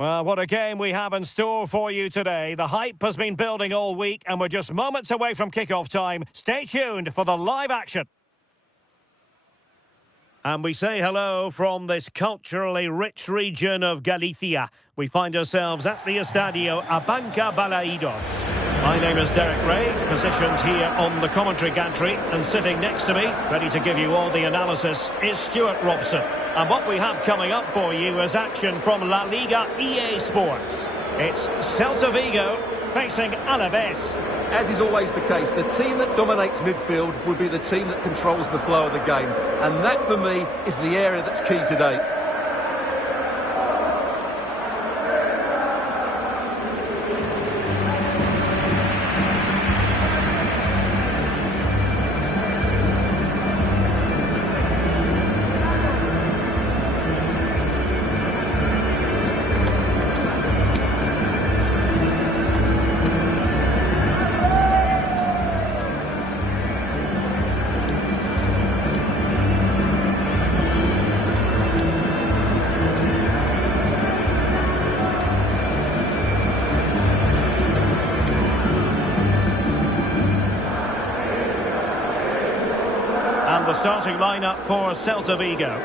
Well, what a game we have in store for you today. The hype has been building all week and we're just moments away from kickoff time. Stay tuned for the live action. And we say hello from this culturally rich region of Galicia. We find ourselves at the Estadio Abanca Balaidos. My name is Derek Ray, positioned here on the commentary gantry, and sitting next to me, ready to give you all the analysis, is Stuart Robson. And what we have coming up for you is action from La Liga EA Sports. It's Celta Vigo facing Alaves. As is always the case, the team that dominates midfield will be the team that controls the flow of the game. And that, for me, is the area that's key today. The starting lineup for Celta Vigo.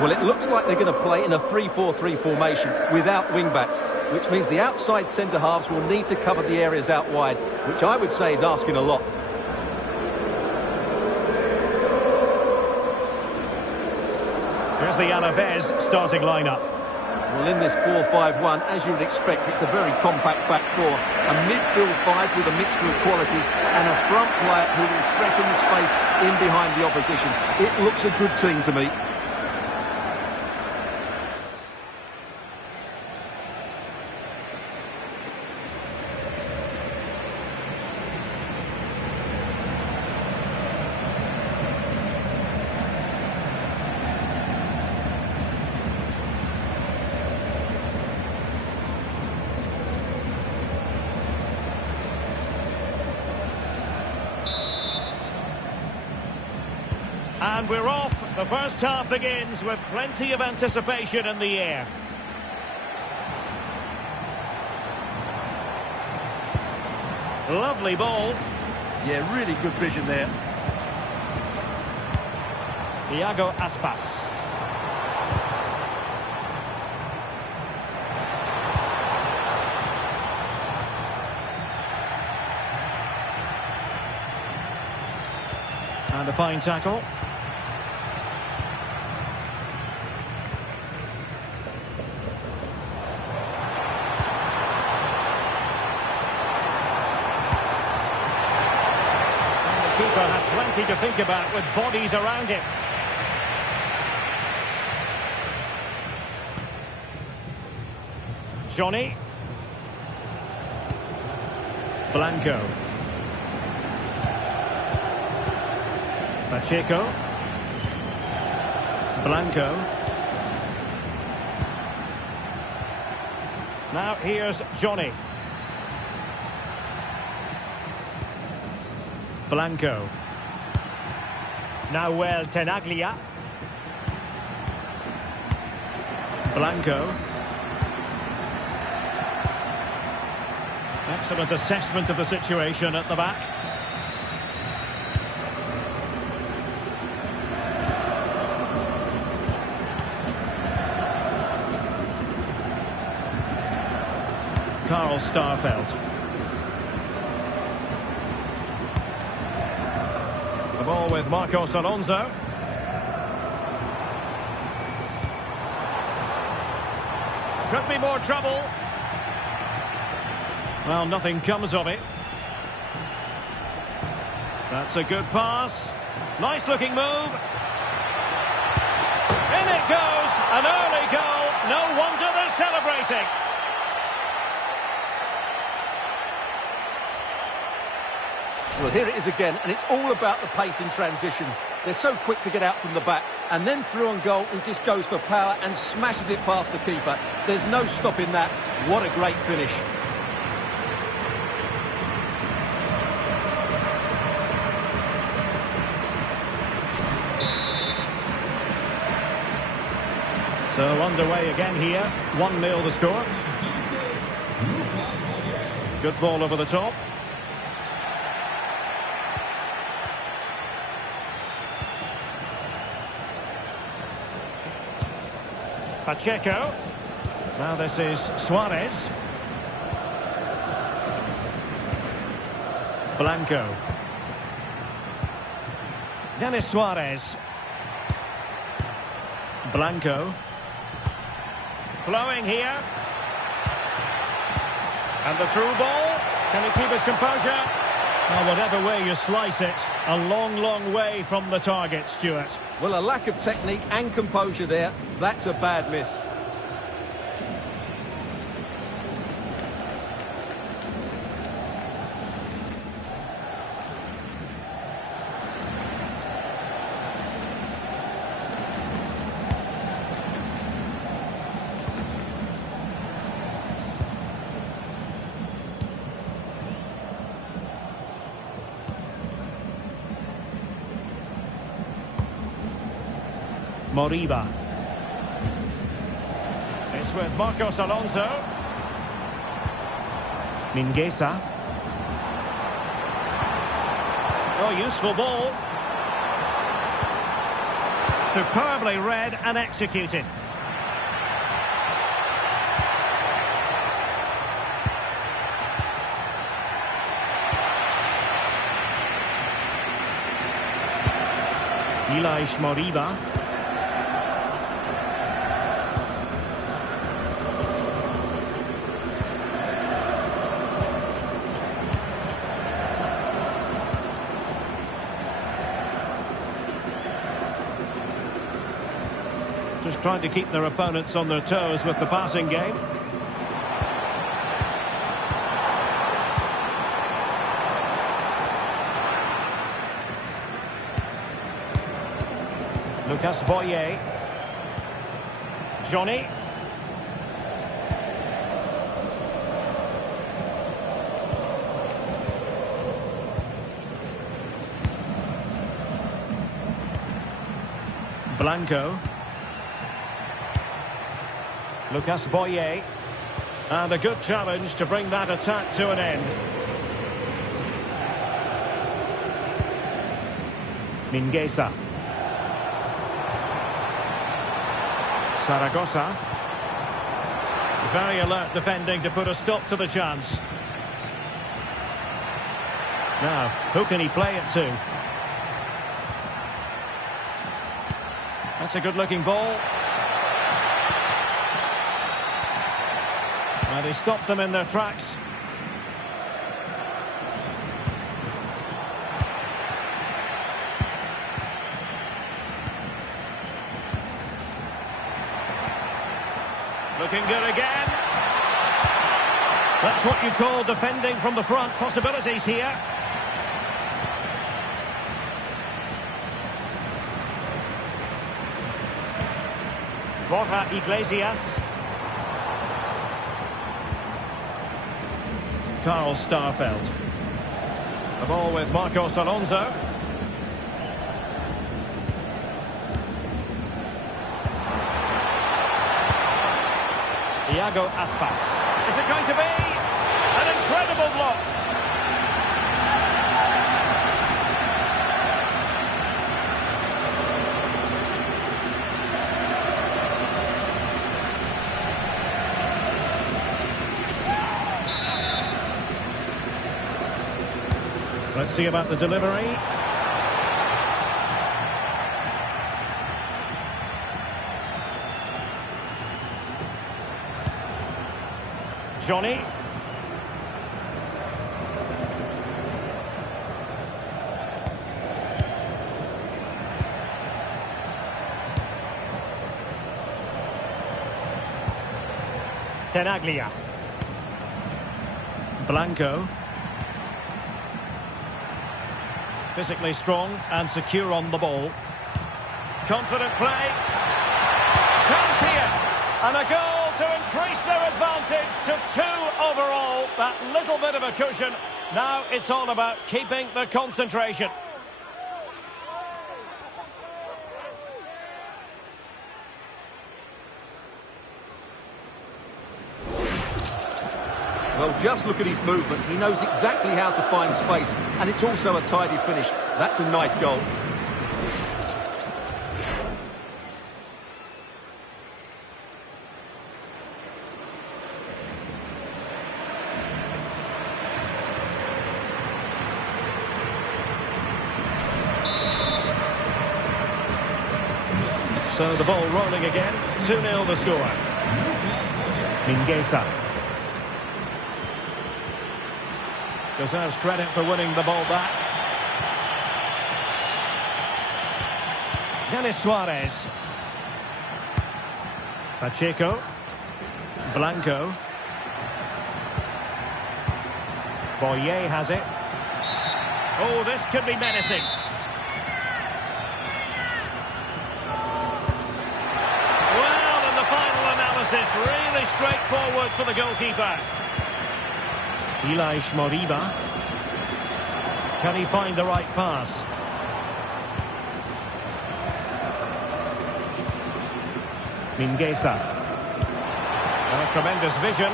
Well, it looks like they're going to play in a 3-4-3 formation without wing-backs, which means the outside centre-halves will need to cover the areas out wide, which I would say is asking a lot. Here's the Alaves starting lineup. Well, in this 4-5-1, as you would expect, it's a very compact back four. A midfield five with a mixture of qualities and a front player who will threaten the space in behind the opposition. It looks a good team to me. And we're off. The first half begins with plenty of anticipation in the air. Lovely ball. Yeah, really good vision there. Iago Aspas. And a fine tackle. Keeper had plenty to think about with bodies around him. Johnny. Blanco. Pacheco. Blanco. Now here's Johnny. Blanco. Nahuel Tenaglia. Blanco. Excellent assessment of the situation at the back. Carl Starfelt. The ball with Marcos Alonso. Could be more trouble. Well, nothing comes of it. That's a good pass. Nice looking move. In it goes. An early goal. No wonder they're celebrating. Well, here it is again, and it's all about the pace in transition. They're so quick to get out from the back, and then through on goal, he just goes for power and smashes it past the keeper. There's no stopping that. What a great finish. So underway again here. 1-0 the score. Good ball over the top. Pacheco. Now this is Suarez. Blanco. Denis Suarez. Blanco. Flowing here. And the through ball. Can he keep his composure? Well, whatever way you slice it, a long, long way from the target, Stuart. Well, a lack of technique and composure there. That's a bad miss. Moriba. It's with Marcos Alonso. Mingueza. Oh, useful ball. Superbly read and executed. Ilaix Moriba. Just trying to keep their opponents on their toes with the passing game. Lucas Boye. Johnny. Blanco. Lucas Boye. And a good challenge to bring that attack to an end. Mingueza. Zaragoza. Very alert defending to put a stop to the chance. Now, who can he play it to? That's a good-looking ball. And he stopped them in their tracks. Looking good again. That's what you call defending from the front. Possibilities here. Borja Iglesias. Carl Starfelt. The ball with Marcos Alonso. Iago Aspas. Is it going to be? An incredible block. Let's see about the delivery. Johnny. Tenaglia. Blanco. Physically strong and secure on the ball. Confident play. Chance here. And a goal to increase their advantage to 2 overall. That little bit of a cushion. Now it's all about keeping the concentration. Well, just look at his movement. He knows exactly how to find space, and it's also a tidy finish. That's a nice goal. So the ball rolling again. 2-0 the score. Mingueza. Deserves credit for winning the ball back. Denis Suarez. Pacheco. Blanco. Boye has it. Oh, this could be menacing. Well, in the final analysis, really straightforward for the goalkeeper. Ilaix Moriba. Can he find the right pass? Mingueza. Tremendous vision.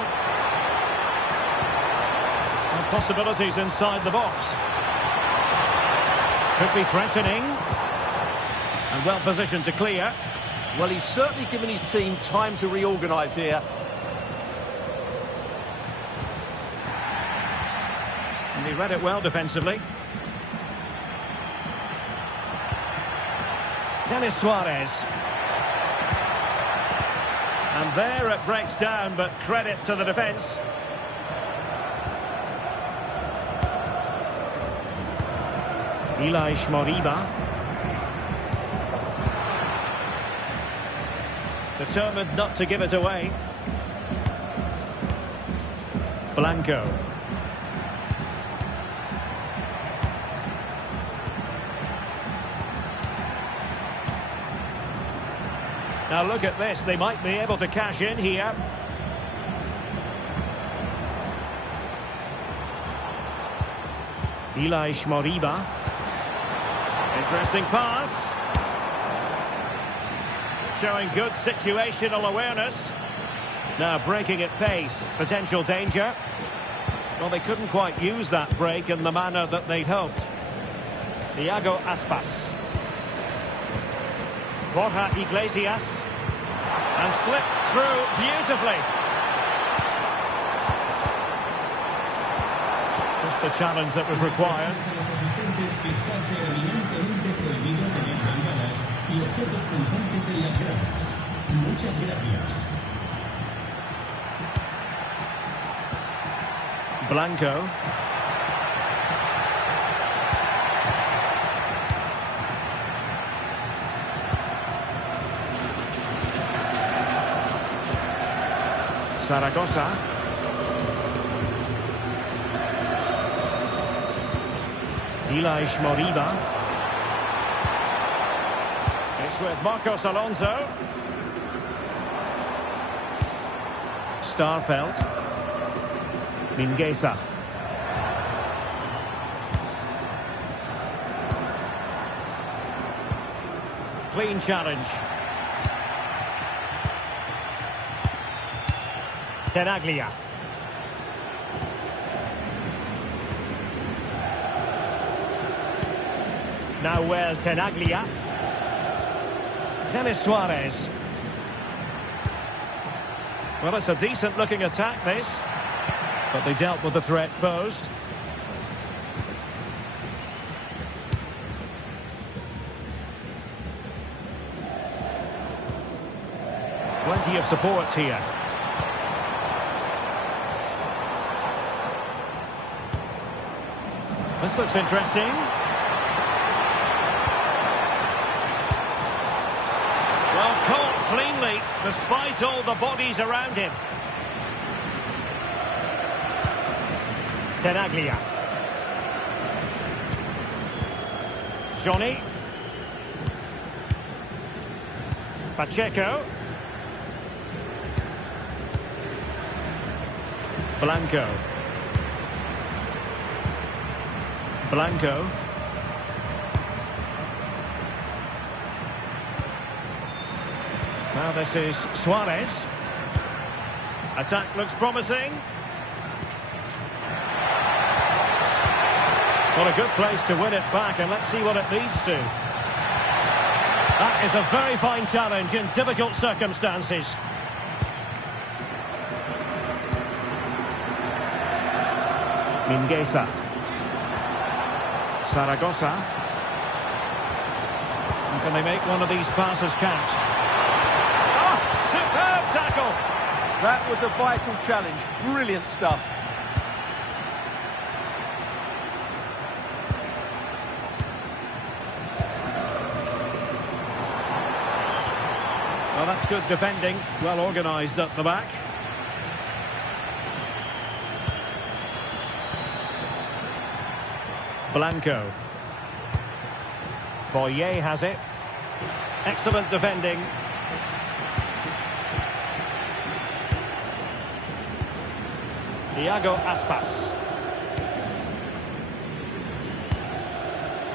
And possibilities inside the box. Could be threatening. And well positioned to clear. Well, he's certainly given his team time to reorganise here. And he read it well defensively. Denis Suarez. And there it breaks down, but credit to the defence. Ilaix Moriba. Determined not to give it away. Blanco. Now look at this, they might be able to cash in here. Ilaix Moriba. Interesting pass. Showing good situational awareness. Now breaking at pace, potential danger. Well, they couldn't quite use that break in the manner that they'd hoped. Iago Aspas. Borja Iglesias. And slipped through beautifully. Just the challenge that was required. Blanco. Zaragoza. Ilaix Moriba. It's with Marcos Alonso. Starfelt. Mingueza. Clean challenge. Tenaglia. Now well, Tenaglia. Denis Suarez. Well, it's a decent-looking attack, this. But they dealt with the threat posed. Plenty of support here. This looks interesting. Well, caught cleanly, despite all the bodies around him. Tenaglia. Johnny. Pacheco. Blanco. Blanco. Now this is Suarez. Attack looks promising. Well, a good place to win it back, and let's see what it leads to. That is a very fine challenge in difficult circumstances. Mingueza. Zaragoza. And can they make one of these passes count? Oh, superb tackle! That was a vital challenge. Brilliant stuff. Well, that's good defending. Well organised at the back. Blanco. Boyer has it. Excellent defending. Iago Aspas.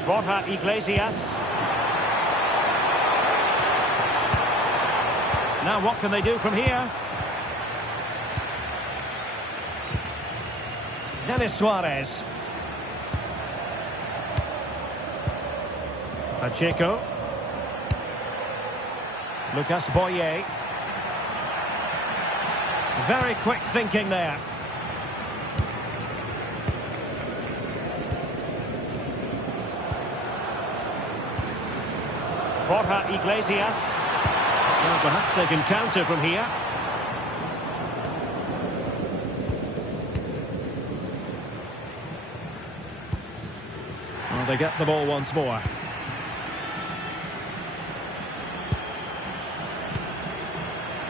Borja Iglesias. Now what can they do from here? Denis Suarez. Pacheco. Lucas Boyer. Very quick thinking there. Borja Iglesias. Well, perhaps they can counter from here. Well, they get the ball once more.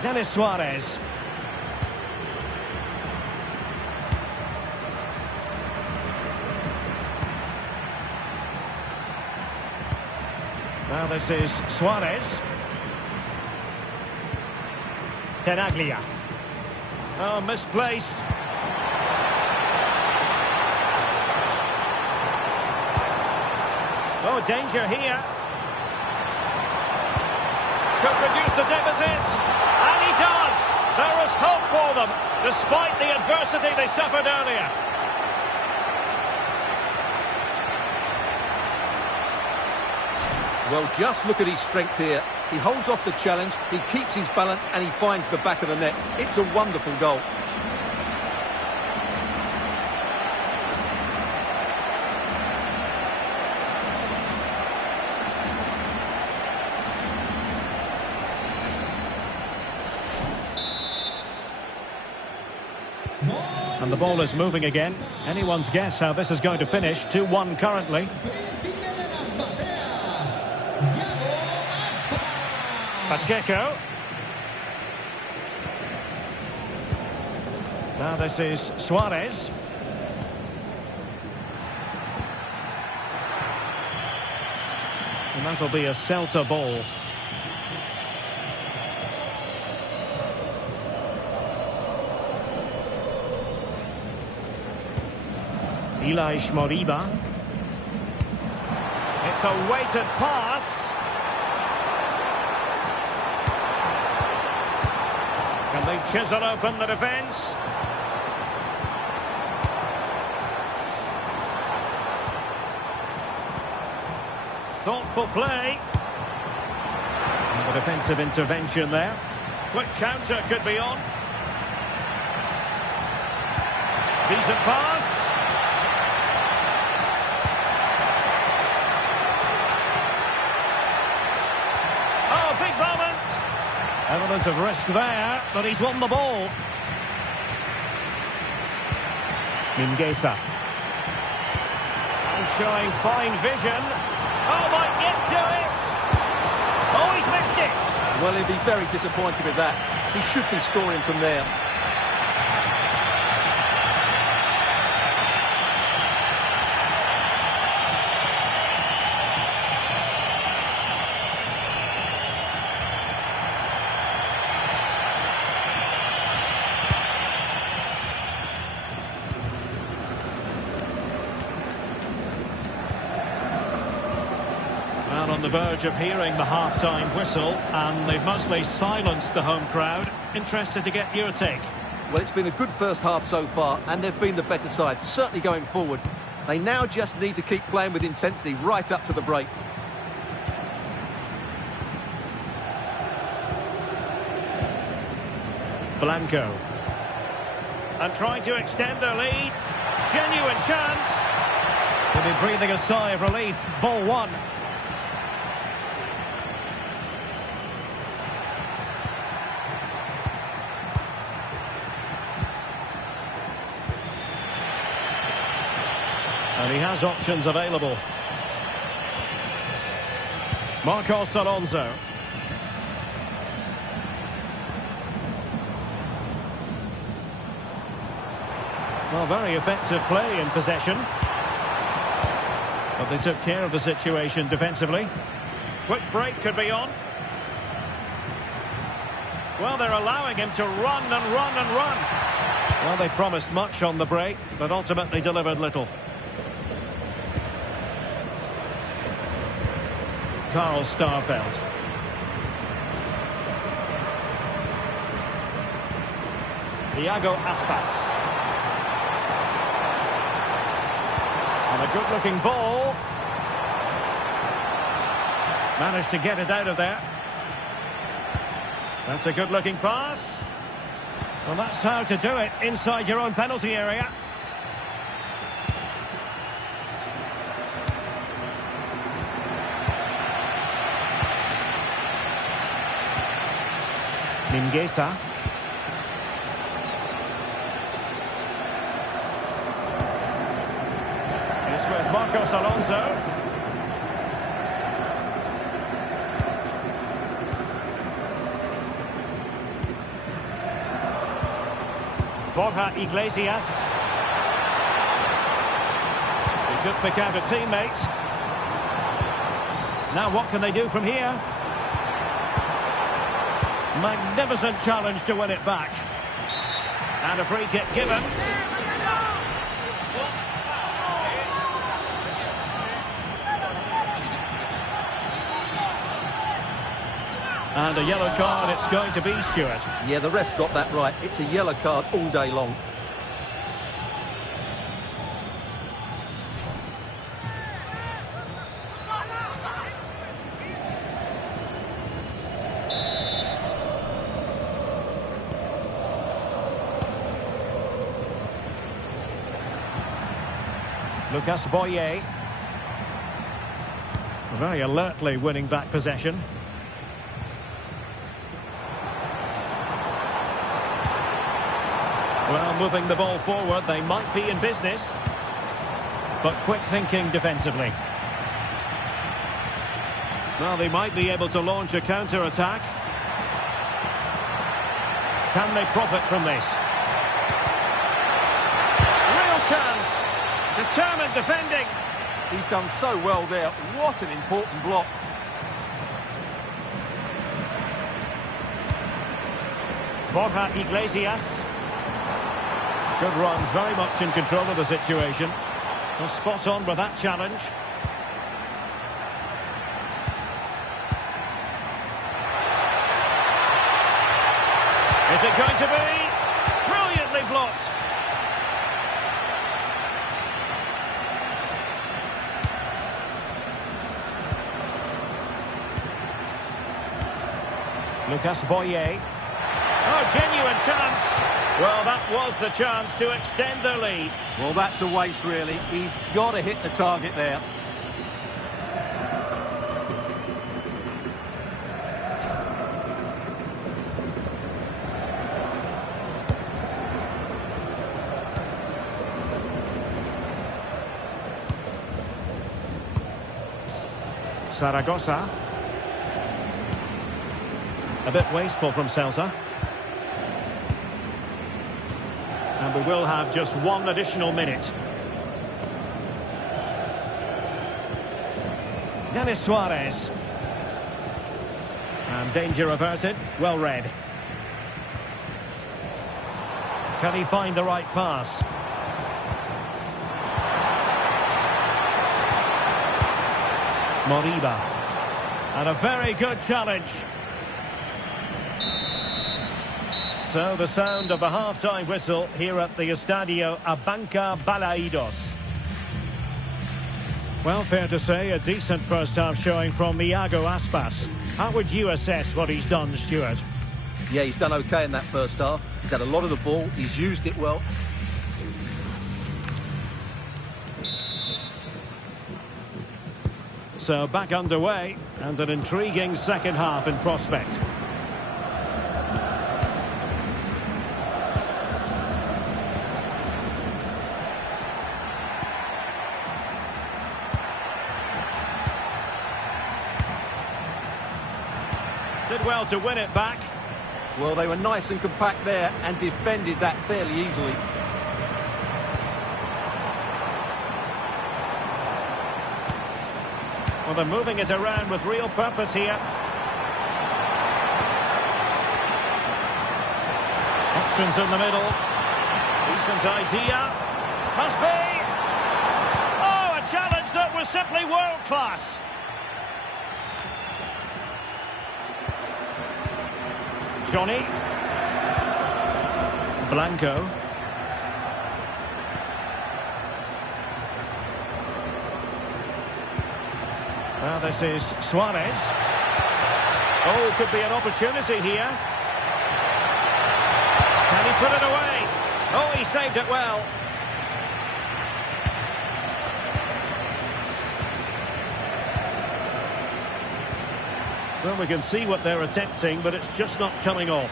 Denis Suarez. Now this is Suarez. Tenaglia. Oh, misplaced. Oh, danger here. Could reduce the deficit. And he does. There is hope for them, despite the adversity they suffered earlier. Well, just look at his strength here. He holds off the challenge, he keeps his balance, and he finds the back of the net. It's a wonderful goal. And the ball is moving again. Anyone's guess how this is going to finish. 2-1 currently. Pacheco. Now this is Suarez. And that'll be a Celta ball. Elias Moriba. It's a weighted pass. Can they chisel open the defence? Thoughtful play. And the defensive intervention there. Quick counter could be on. Decent pass. Oh, big moment. Element of risk there, but he's won the ball. Mingueza. Oh, showing fine vision. Oh, might get to it. Oh, he's missed it. Well, he'll be very disappointed with that. He should be scoring from there. Well, on the verge of hearing the half-time whistle, and they've mostly silenced the home crowd. Interested to get your take. Well, it's been a good first half so far, and they've been the better side, certainly going forward. They now just need to keep playing with intensity right up to the break. Blanco. And trying to extend their lead. Genuine chance. They'll be breathing a sigh of relief. Ball one. And he has options available. Marcos Alonso. Well, very effective play in possession. But they took care of the situation defensively. Quick break could be on. Well, they're allowing him to run and run and run. Well, they promised much on the break, but ultimately delivered little. Carl Starfelt. Iago Aspas. And a good-looking ball. Managed to get it out of there. That's a good-looking pass. Well, that's how to do it inside your own penalty area. Mingueza. It's with Marcos Alonso. Borja Iglesias. He could pick out a teammate. Now what can they do from here? Magnificent challenge to win it back. And a free kick given. And a yellow card it's going to be, Stuart. Yeah, the ref's got that right. It's a yellow card all day long. Lucas Boye. Very alertly winning back possession. Well, moving the ball forward, they might be in business. But quick thinking defensively. Well, they might be able to launch a counter-attack. Can they profit from this? Real chance. Determined defending. He's done so well there. What an important block. Borja Iglesias. Good run, very much in control of the situation. Well, spot on with that challenge. Is it going to be? Brilliantly blocked. Lucas Boye. Oh, genuine chance. Well, that was the chance to extend their lead. Well, that's a waste, really. He's got to hit the target there. Zaragoza. A bit wasteful from Celta. And we will have just one additional minute. Denis Suarez. And danger averted. Well read. Can he find the right pass? Moriba. And a very good challenge. So the sound of the half-time whistle here at the Estadio Abanca Balaidos. Well, fair to say, a decent first-half showing from Iago Aspas. How would you assess what he's done, Stuart? Yeah, he's done OK in that first half. He's had a lot of the ball. He's used it well. So back underway, and an intriguing second half in prospect. Did well to win it back. Well, they were nice and compact there and defended that fairly easily. Well, they're moving it around with real purpose here. Options in the middle. Decent idea. Must be. Oh, a challenge that was simply world-class. Johnny. Blanco. Well, this is Suarez. Oh, could be an opportunity here. Can he put it away? Oh, he saved it well. Well, we can see what they're attempting, but it's just not coming off.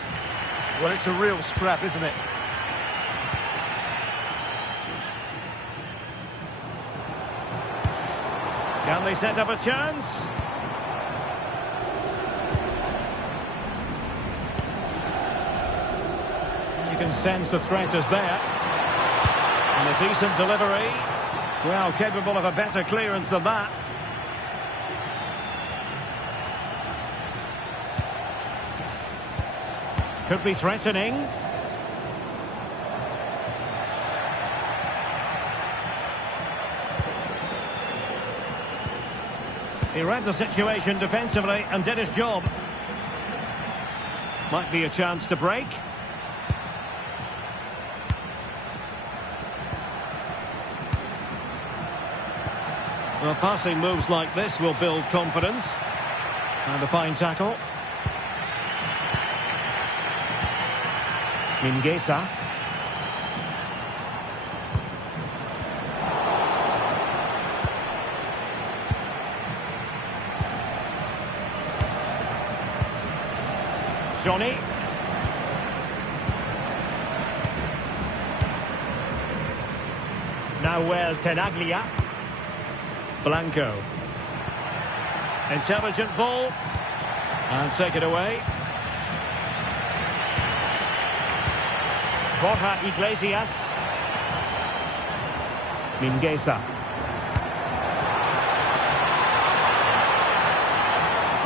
Well, it's a real scrap, isn't it? Can they set up a chance? You can sense the threat is there. And a decent delivery. Well, capable of a better clearance than that. Could be threatening. He read the situation defensively and did his job. Might be a chance to break. Well, passing moves like this will build confidence. And a fine tackle. Mingueza. Johnny. Nahuel Tenaglia. Blanco. Intelligent ball. And take it away. Borja Iglesias. Mingueza.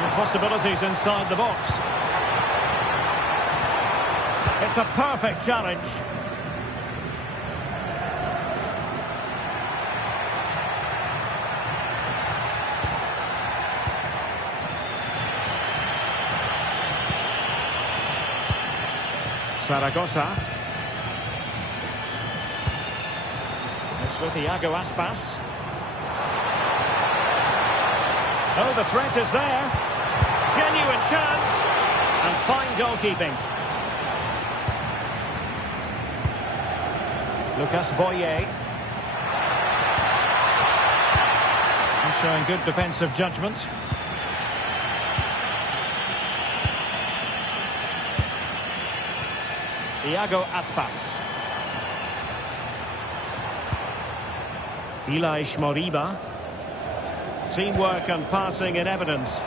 The possibilities inside the box. It's a perfect challenge. Zaragoza. It's with Iago Aspas. Oh, the threat is there. Genuine chance. And fine goalkeeping. Lucas Boye. He's showing good defensive judgment. Iago Aspas. Ilaix Moriba. Teamwork and passing in evidence.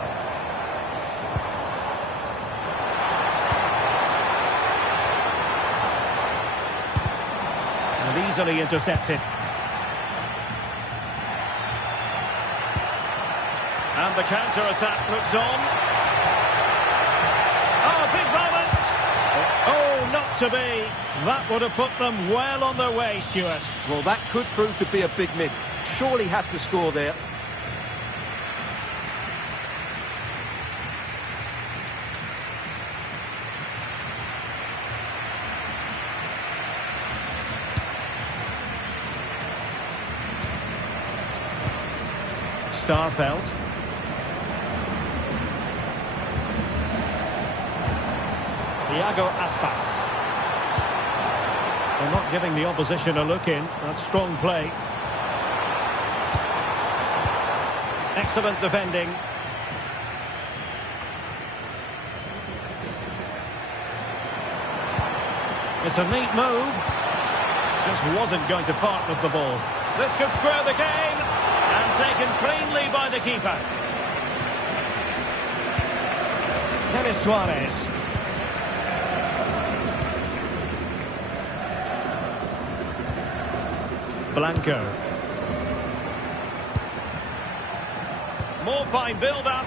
And easily intercepted. And the counter-attack looks on. Oh, big moment! Oh, not to be. That would have put them well on their way, Stuart. Well, that could prove to be a big miss. Surely has to score there. Starfelt. Iago Aspas. They're not giving the opposition a look in. That's strong play. Excellent defending. It's a neat move. Just wasn't going to part with the ball. This could square the game. And taken cleanly by the keeper. Denis Suarez. Blanco. More fine build-up.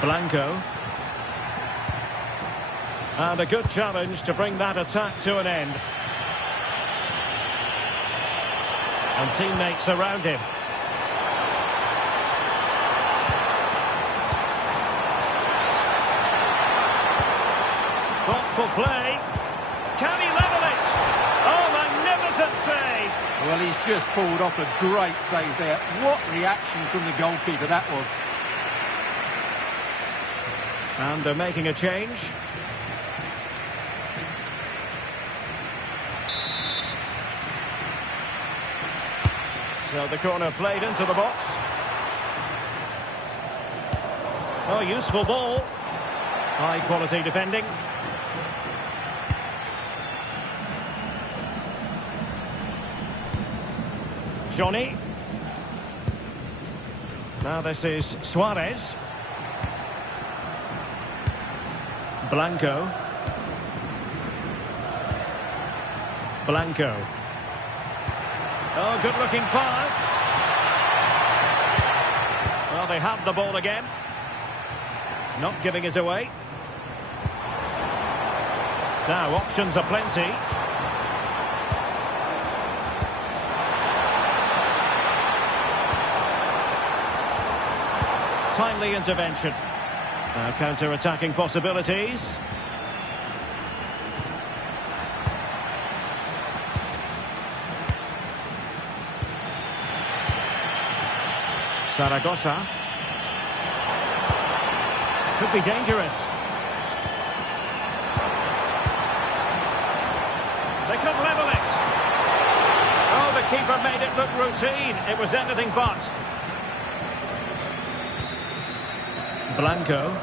Blanco. And a good challenge to bring that attack to an end. And teammates around him. Thoughtful play. Can he level it? Oh, magnificent save. Well, he's just pulled off a great save there. What reaction from the goalkeeper that was. And they're making a change. So the corner played into the box. Oh, useful ball. High quality defending. Johnny. Now this is Suarez. Blanco. Blanco. Oh, good-looking pass. Well, they have the ball again. Not giving it away. Now, options are plenty. Timely intervention. Now, counter-attacking possibilities. Zaragoza. Could be dangerous. They could level it. Oh, the keeper made it look routine. It was anything but. Blanco.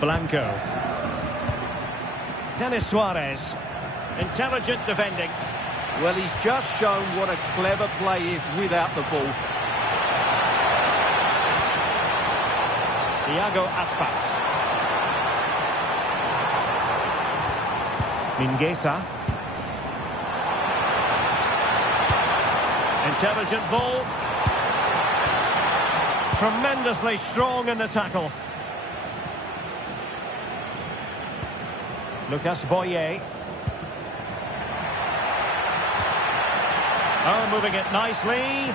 Blanco. Denis Suarez. Intelligent defending. Well, he's just shown what a clever play is without the ball. Iago Aspas. Mingueza. Intelligent ball. Tremendously strong in the tackle. Lucas Boye. Oh, moving it nicely.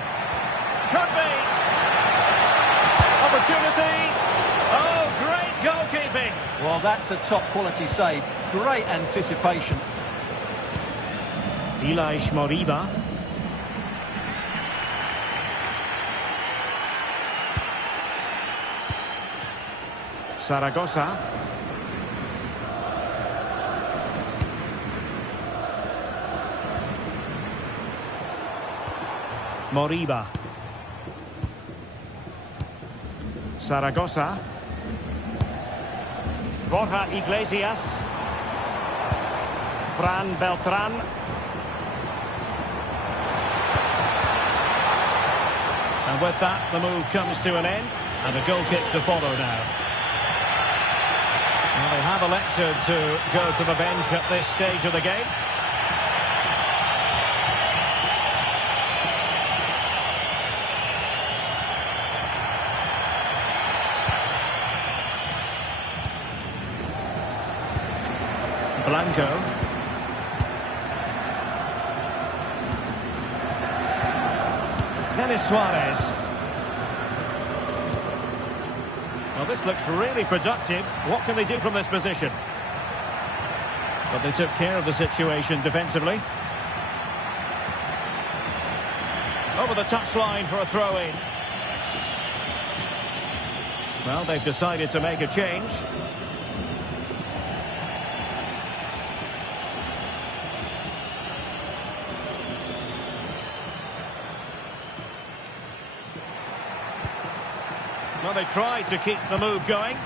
Could be. Opportunity. Oh, great goalkeeping. Well, that's a top-quality save. Great anticipation. Ilaix Moriba. Zaragoza. Moriba. Zaragoza. Borja Iglesias. Fran Beltran. And with that, the move comes to an end. And a goal kick to follow now. Well, they have elected to go to the bench at this stage of the game. Blanco. Denis Suarez. Well, this looks really productive. What can they do from this position? But they took care of the situation defensively. Over the touchline for a throw-in. Well, they've decided to make a change. Well, they tried to keep the move going.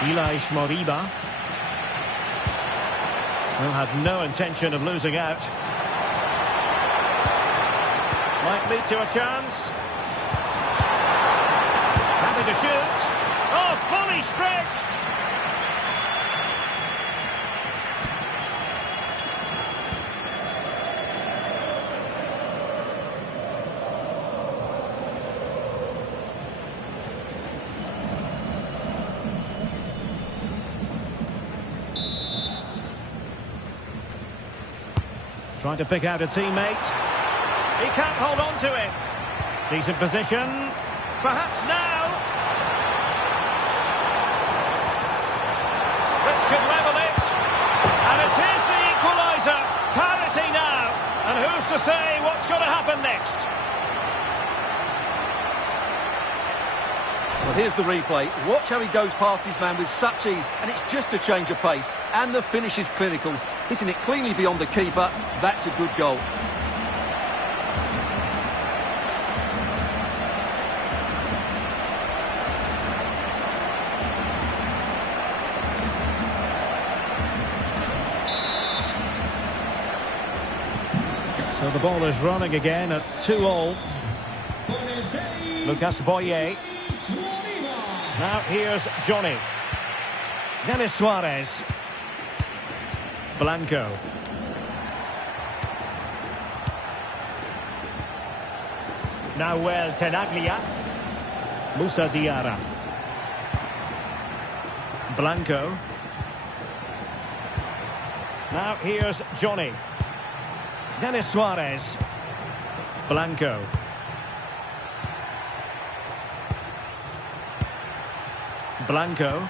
Ilaix Moriba. Well, had no intention of losing out. Might lead to a chance. Happy to shoot. Oh, fully stretched. Trying to pick out a teammate. He can't hold on to it. Decent position. Perhaps now. This could level it. And it is the equaliser. Parity now. And who's to say what's going to happen next? Well, here's the replay. Watch how he goes past his man with such ease, and it's just a change of pace. And the finish is clinical. Hitting it cleanly beyond the keeper. That's a good goal. So the ball is running again at 2-all. Lucas Boye. Now here's Johnny. Denis Suarez. Blanco. Nahuel Tenaglia. Moussa Diarra. Blanco. Now here's Johnny. Denis Suarez. Blanco. Blanco.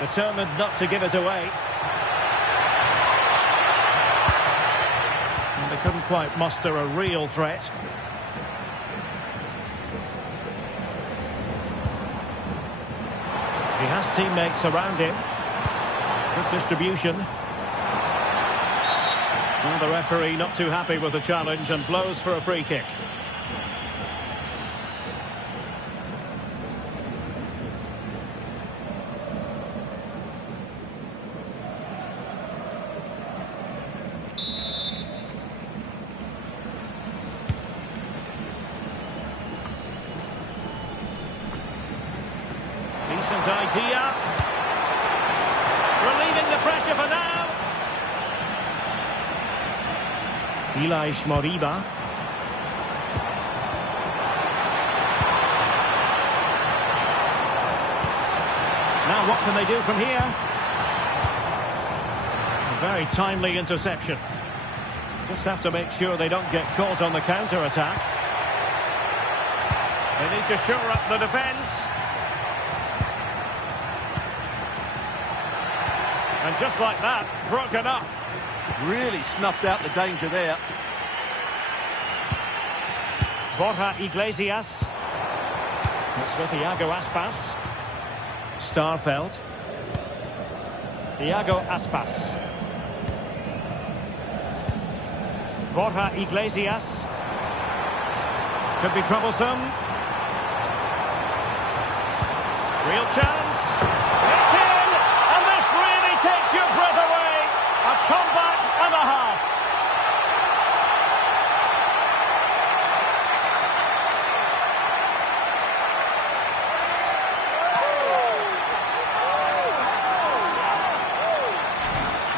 Determined not to give it away. And they couldn't quite muster a real threat. He has teammates around him. Good distribution. And the referee not too happy with the challenge and blows for a free kick. Decent idea. Relieving the pressure for now. Ilaix Moriba. Now what can they do from here? A very timely interception. Just have to make sure they don't get caught on the counter-attack. They need to shore up the defence. And just like that, broken up. Really snuffed out the danger there. Borja Iglesias. It's with Iago Aspas. Starfelt. Iago Aspas. Borja Iglesias. Could be troublesome. Real chance. It's in! And this really takes your breath away. A comeback and a half.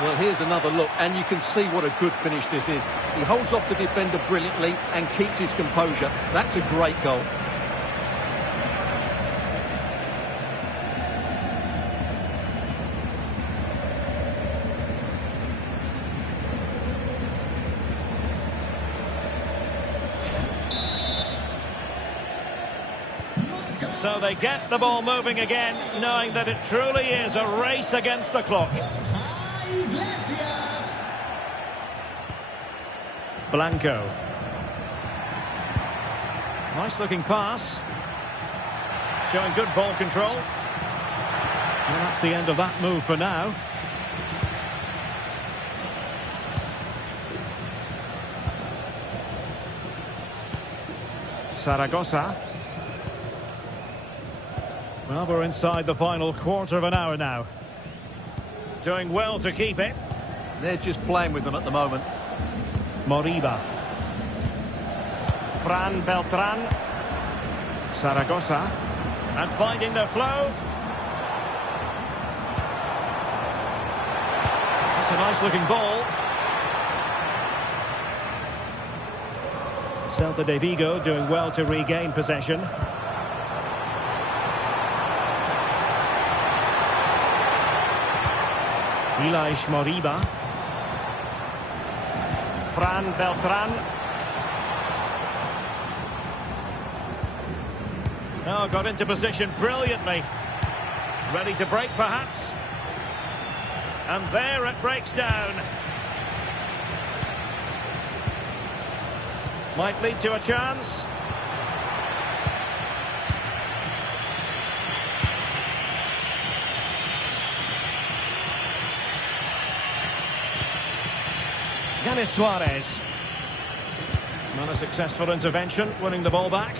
Well, here's another look, and you can see what a good finish this is. He holds off the defender brilliantly and keeps his composure. That's a great goal. So they get the ball moving again, knowing that it truly is a race against the clock. Blanco. Nice looking pass. Showing good ball control. Well, that's the end of that move for now. Zaragoza. Well, we're inside the final quarter of an hour now. Doing well to keep it. They're just playing with them at the moment. Moriba. Fran Beltran. Zaragoza. And finding the flow. That's a nice looking ball. Celta de Vigo doing well to regain possession. Ilaix Moriba. Fran Beltran. Oh, got into position brilliantly. Ready to break, perhaps. And there it breaks down. Might lead to a chance. Yanis Suarez. Not a successful intervention, winning the ball back.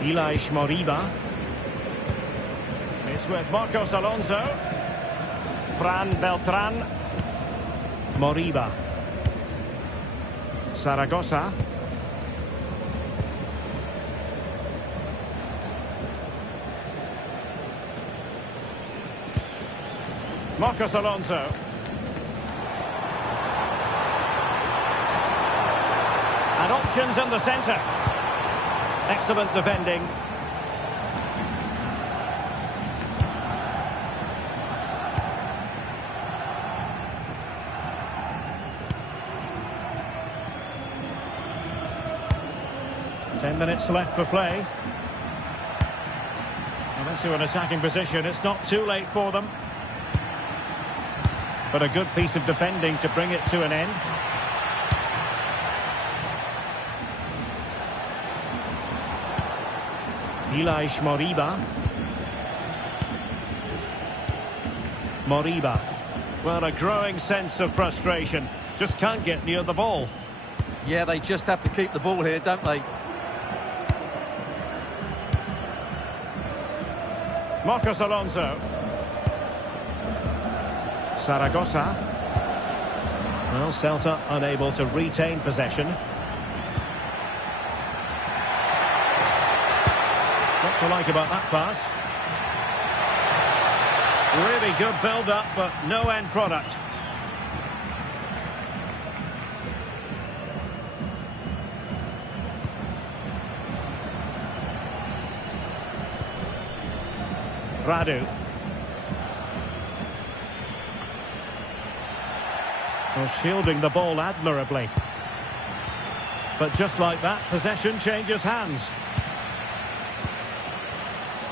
Ilaix Moriba. It's with Marcos Alonso. Fran Beltran. Moriba. Zaragoza. Marcos Alonso. And options in the centre. Excellent defending. Ten minutes left for play. Well, into an attacking position. It's not too late for them. But a good piece of defending to bring it to an end. Ilaix Moriba. Moriba. Well, a growing sense of frustration. Just can't get near the ball. Yeah, they just have to keep the ball here, don't they? Marcos Alonso. Zaragoza. Well, Celta unable to retain possession. What to like about that pass? Really good build-up, but no end product. Radu. Well, shielding the ball admirably. But just like that, possession changes hands.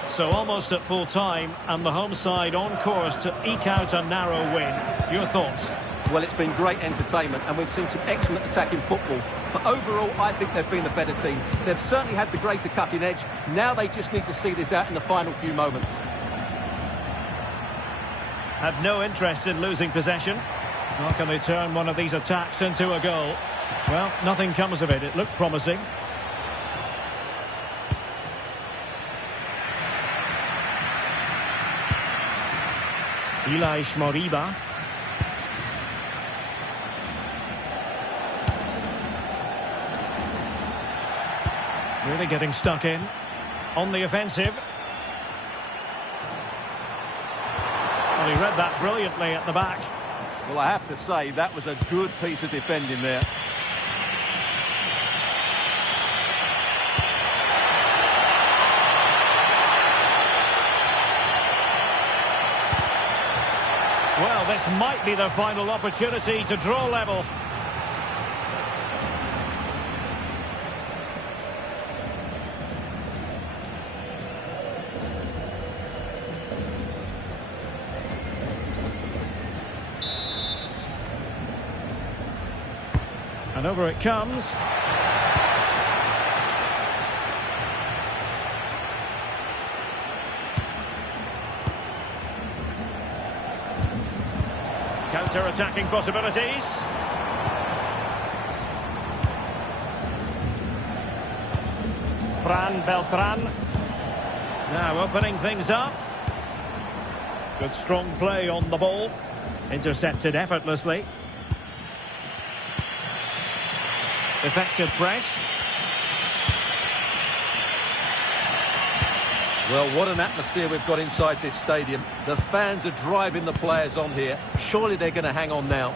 So almost at full time, and the home side on course to eke out a narrow win. Your thoughts? Well, it's been great entertainment, and we've seen some excellent attacking football. But overall, I think they've been the better team. They've certainly had the greater cutting edge. Now they just need to see this out in the final few moments. Had no interest in losing possession. How can they turn one of these attacks into a goal? Well, nothing comes of it. It looked promising. Ilaix Moriba. Really getting stuck in. On the offensive. Well, he read that brilliantly at the back. Well, I have to say, that was a good piece of defending there. Well, this might be the final opportunity to draw level. And over it comes. Counter-attacking possibilities. Fran Beltran. Now opening things up. Good strong play on the ball. Intercepted effortlessly. Effective press. Well, what an atmosphere we've got inside this stadium. The fans are driving the players on here. Surely they're going to hang on now.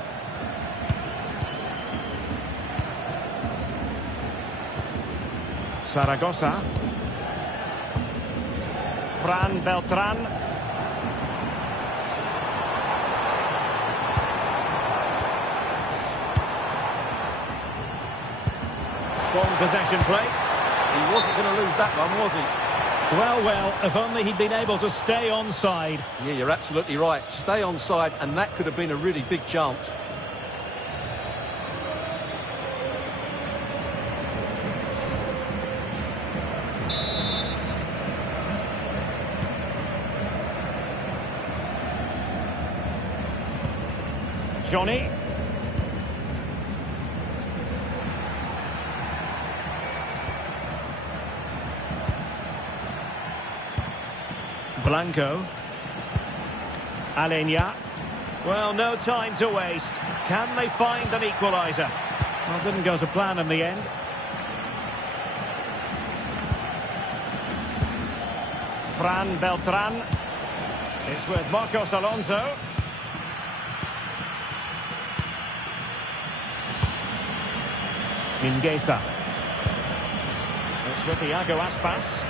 Zaragoza. Fran Beltran. Strong possession play. He wasn't going to lose that one, was he? Well, if only he'd been able to stay onside. Yeah, you're absolutely right. Stay onside, and that could have been a really big chance. Johnny. Blanco. Alenia. Well, no time to waste. Can they find an equaliser? Well, didn't go to plan in the end. Fran Beltran. It's with Marcos Alonso. Mingueza. It's with Iago Aspas.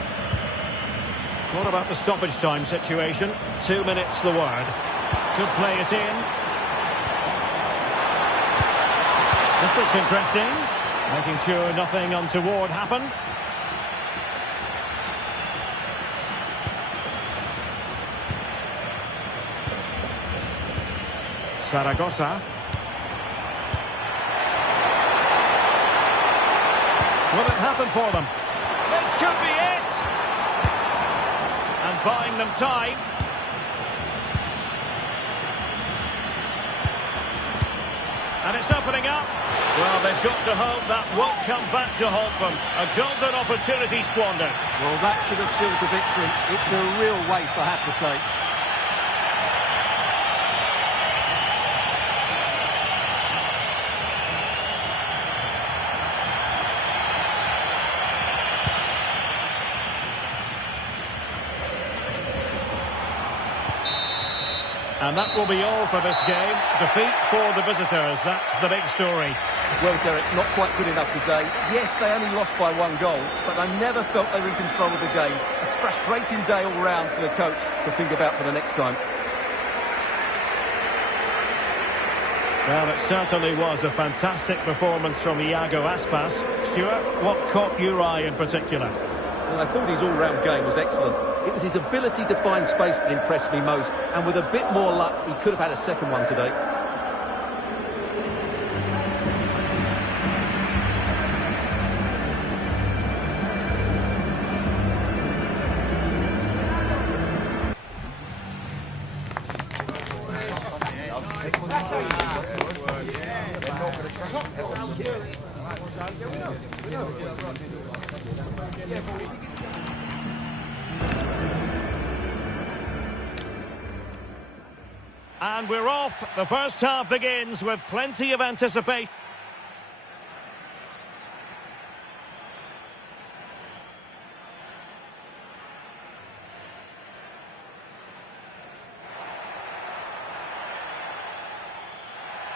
What about the stoppage time situation? 2 minutes the word. Could play it in. This looks interesting. Making sure nothing untoward happened. Zaragoza. Will it happen for them? This could be it! And buying them time. And it's opening up. Well, they've got to hope that won't come back to haunt them. A golden opportunity squandered. Well, that should have sealed the victory. It's a real waste, I have to say. And that will be all for this game. Defeat for the visitors. That's the big story. Well, Derek, not quite good enough today. Yes, they only lost by 1 goal, but I never felt they were in control of the game. A frustrating day all round for the coach to think about for the next time. Well, it certainly was a fantastic performance from Iago Aspas. Stuart, what caught your eye in particular? Well, I thought his all-round game was excellent. It was his ability to find space that impressed me most, and with a bit more luck, he could have had a second one today. And we're off. The first half begins with plenty of anticipation.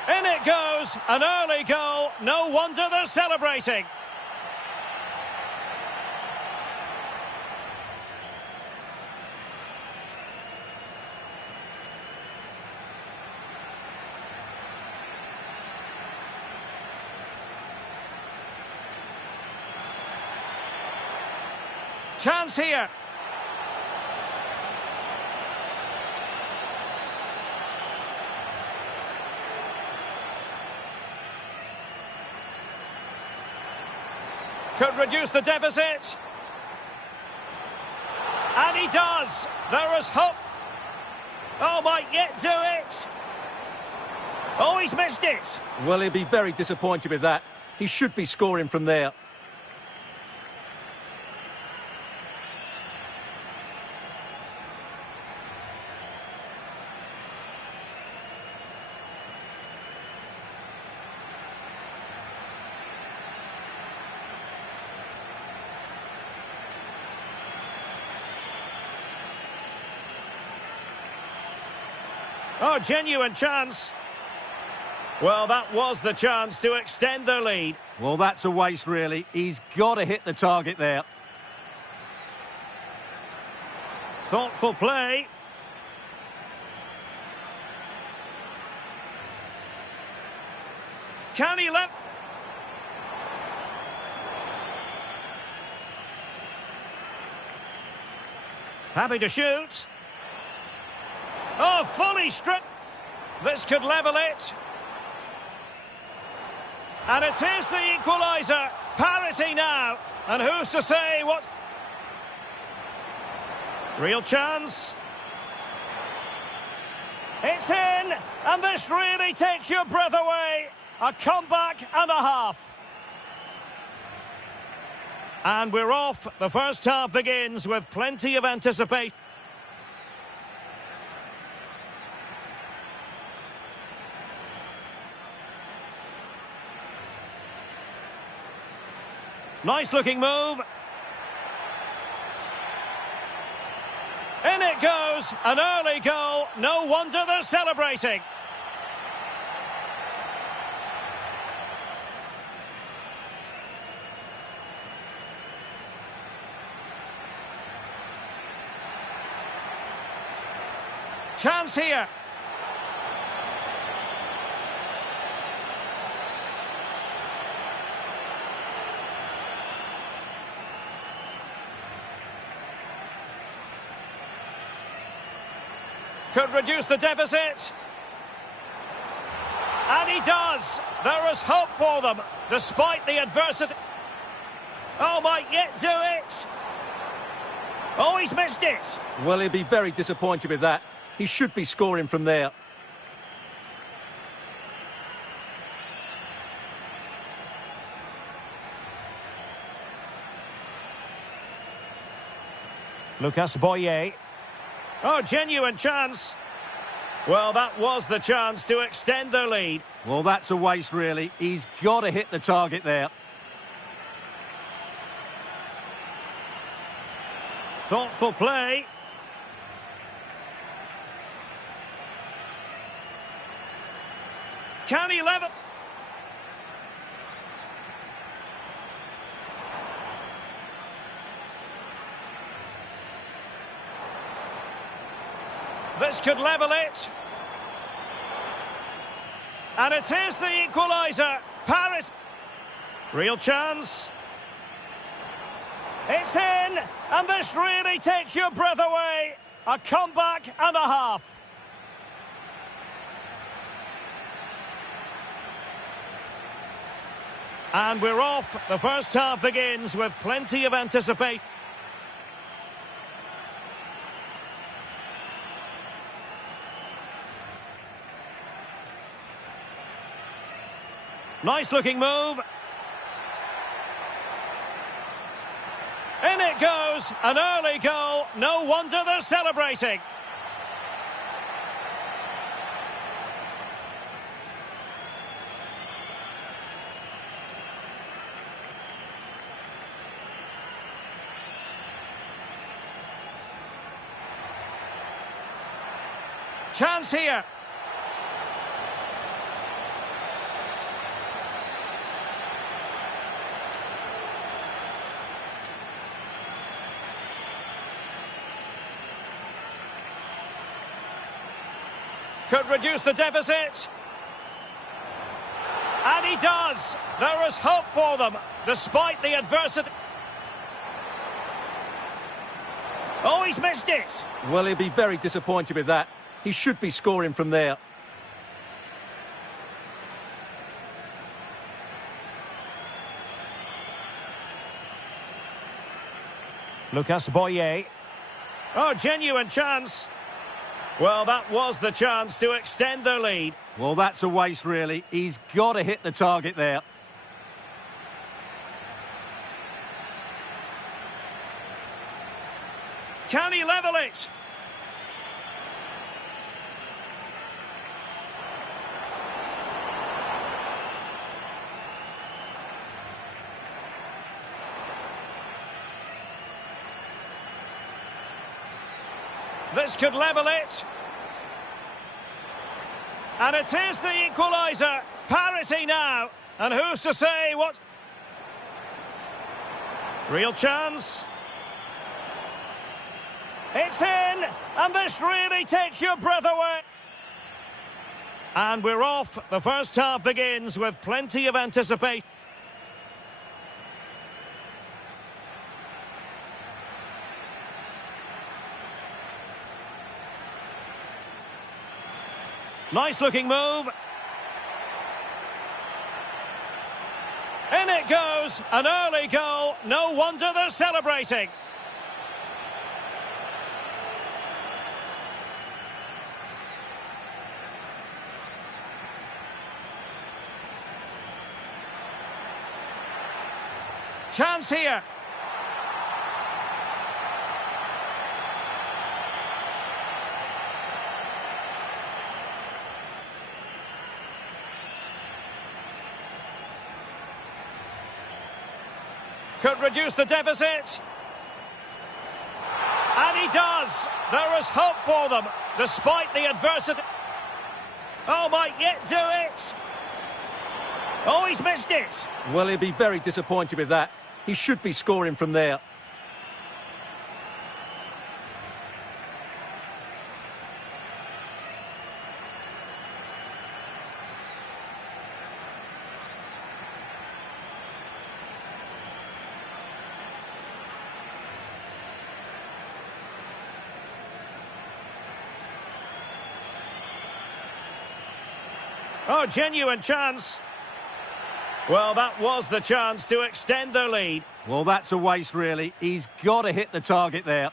In it goes, an early goal. No wonder they're celebrating. Chance here. Could reduce the deficit. And he does. There is hope. Oh, might yet do it. Oh, he's missed it. Well, he'll be very disappointed with that. He should be scoring from there. Oh, genuine chance. Well, that was the chance to extend their lead. Well, that's a waste, really. He's got to hit the target there. Thoughtful play. Can he let... Happy to shoot. Oh, fully stripped. This could level it. And it is the equaliser. Parity now. And who's to say what... Real chance. It's in. And this really takes your breath away. A comeback and a half. And we're off. The first half begins with plenty of anticipation. Nice looking move. In it goes. An early goal. No wonder they're celebrating. Chance here. Could reduce the deficit. And he does. There is hope for them, despite the adversity. Oh, might yet do it. Oh, he's missed it. Well, he'll be very disappointed with that. He should be scoring from there. Lucas Boyer. Oh, genuine chance. Well, that was the chance to extend their lead. Well, that's a waste, really. He's got to hit the target there. Thoughtful play. Can he level? This could level it. And it is the equaliser. Paris. Real chance. It's in. And this really takes your breath away. A comeback and a half. And we're off. The first half begins with plenty of anticipation. Nice looking move. In it goes. An early goal. No wonder they're celebrating. Chance here. Could reduce the deficit. And he does. There is hope for them, despite the adversity. Oh, he's missed it. Well, he'll be very disappointed with that. He should be scoring from there. Lucas Boye. Oh, genuine chance. Well, that was the chance to extend their lead. Well, that's a waste, really. He's got to hit the target there. Can he level it? This could level it. And it is the equaliser. Parity now. And who's to say what? Real chance. It's in. And this really takes your breath away. And we're off. The first half begins with plenty of anticipation. Nice looking move. In it goes, an early goal. No wonder they're celebrating. Chance here. Could reduce the deficit. And he does. There is hope for them, despite the adversity. Oh, might yet do it. Oh, he's missed it. Well, he'll be very disappointed with that. He should be scoring from there. Oh, genuine chance. Well, that was the chance to extend their lead. Well, that's a waste, really. He's got to hit the target there.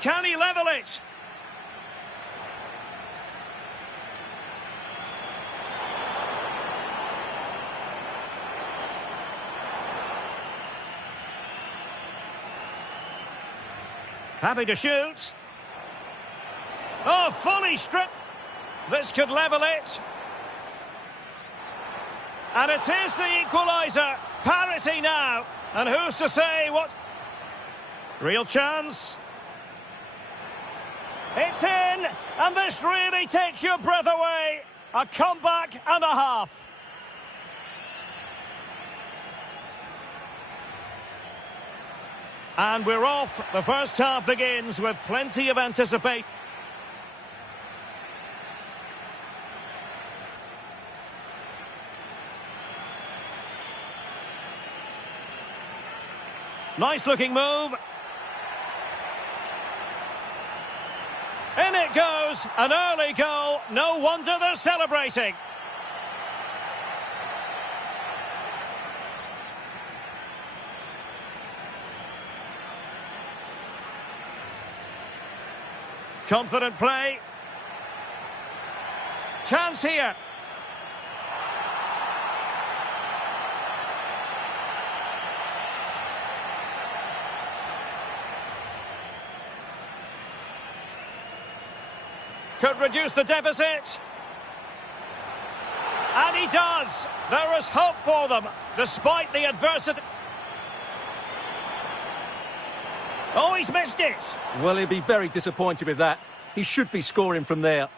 Can he level it? Happy to shoot. Oh, fully stripped. This could level it. And it is the equaliser. Parity now. And who's to say what? Real chance. It's in. And this really takes your breath away. A comeback and a half. And we're off. The first half begins with plenty of anticipation. Nice looking move. In it goes, an early goal. No wonder they're celebrating. Confident play. Chance here. Could reduce the deficit. And he does. There is hope for them, despite the adversity. Oh, he's missed it. Well, he'll be very disappointed with that. He should be scoring from there.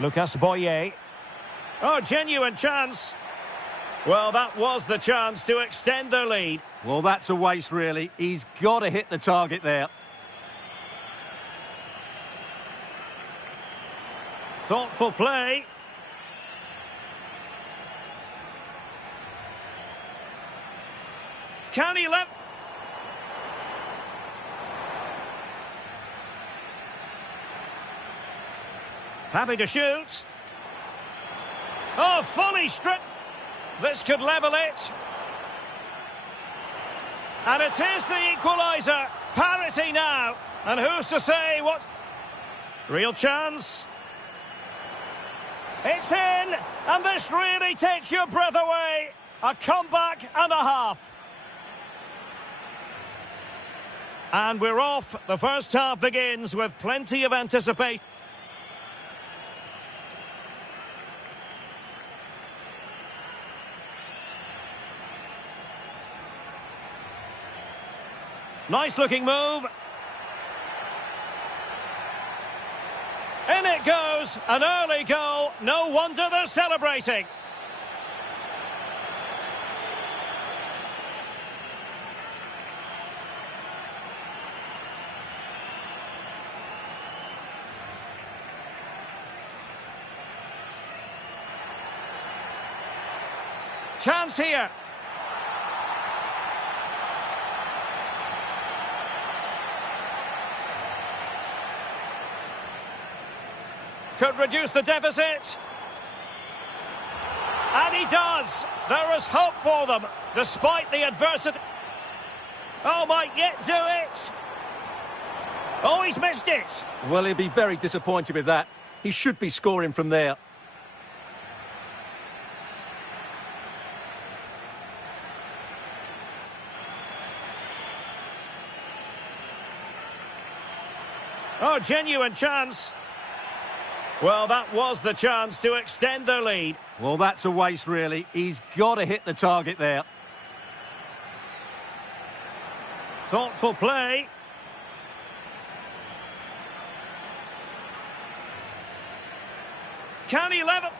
Lucas Boye. Oh, genuine chance. Well, that was the chance to extend their lead. Well, that's a waste, really. He's got to hit the target there. Thoughtful play. Can he let... Happy to shoot. Oh, fully stripped. This could level it. And it is the equaliser. Parity now. And who's to say what... Real chance. It's in. And this really takes your breath away. A comeback and a half. And we're off. The first half begins with plenty of anticipation. Nice looking move. In it goes. An early goal. No wonder they're celebrating. Chance here. Could reduce the deficit. And he does. There is hope for them, despite the adversity. Oh, might yet do it. Oh, he's missed it. Well, he'll be very disappointed with that. He should be scoring from there. Oh, genuine chance. Well, that was the chance to extend their lead. Well, that's a waste, really. He's got to hit the target there. Thoughtful play. Can he level?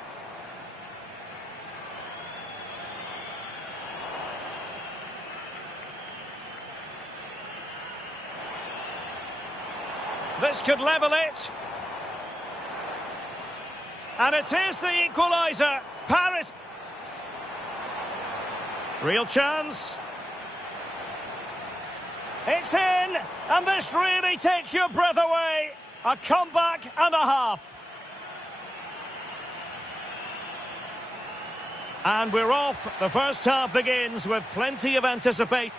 This could level it. And it is the equaliser. Paris. Real chance. It's in. And this really takes your breath away. A comeback and a half. And we're off. The first half begins with plenty of anticipation.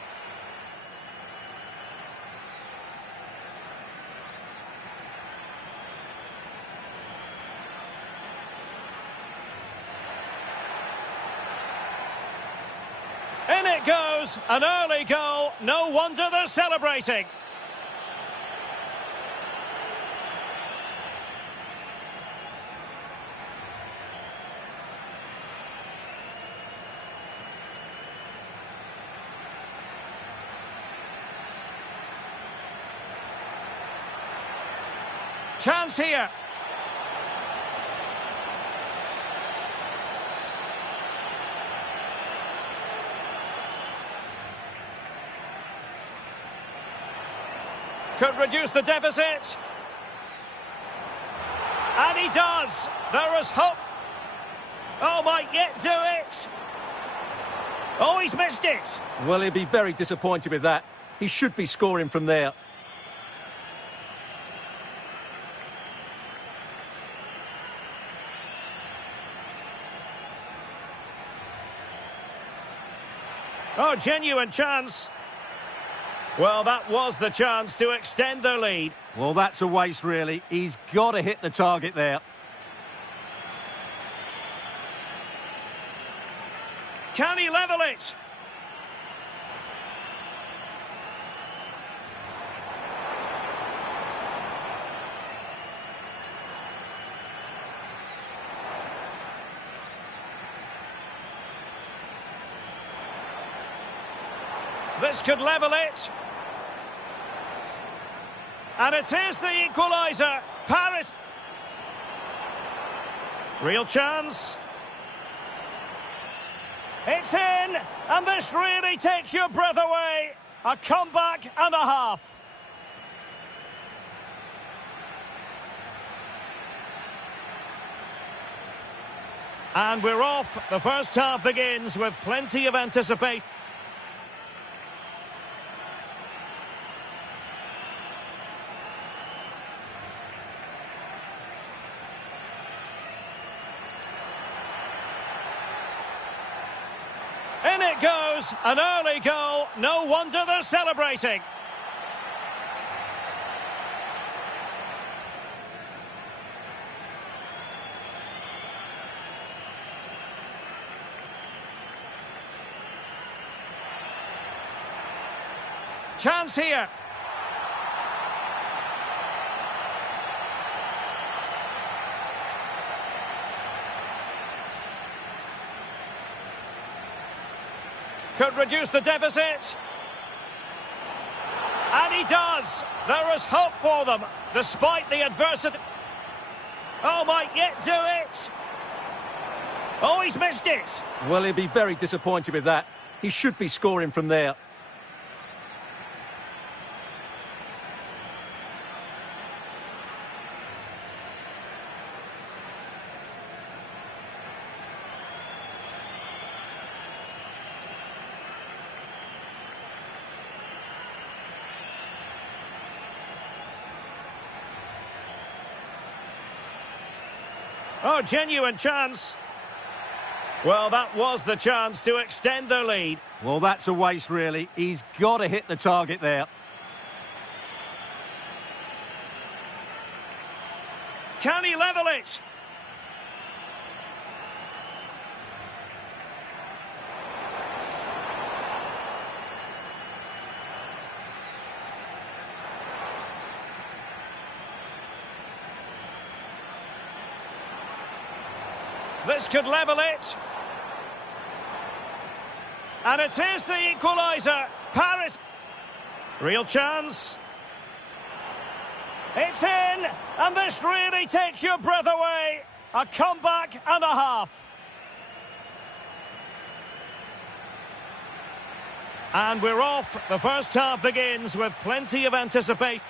In it goes, an early goal, no wonder they're celebrating. Chance here. Could reduce the deficit. And he does. There is hope. Oh, might yet do it. Oh, he's missed it. Well, he'll be very disappointed with that. He should be scoring from there. Oh, genuine chance. Well, that was the chance to extend their lead. Well, that's a waste, really. He's got to hit the target there. Can he level it? This could level it. And it is the equaliser. Paris. Real chance. It's in. And this really takes your breath away. A comeback and a half. And we're off. The first half begins with plenty of anticipation. In it goes, an early goal. No wonder they're celebrating. Chance here. Could reduce the deficit. And he does. There is hope for them, despite the adversity. Oh, might yet do it. Oh, he's missed it. Well, he'll be very disappointed with that. He should be scoring from there. Oh, genuine chance. Well, that was the chance to extend their lead. Well, that's a waste, really. He's got to hit the target there. Can he level it? This could level it. And it is the equaliser. Paris. Real chance. It's in. And this really takes your breath away. A comeback and a half. And we're off. The first half begins with plenty of anticipation.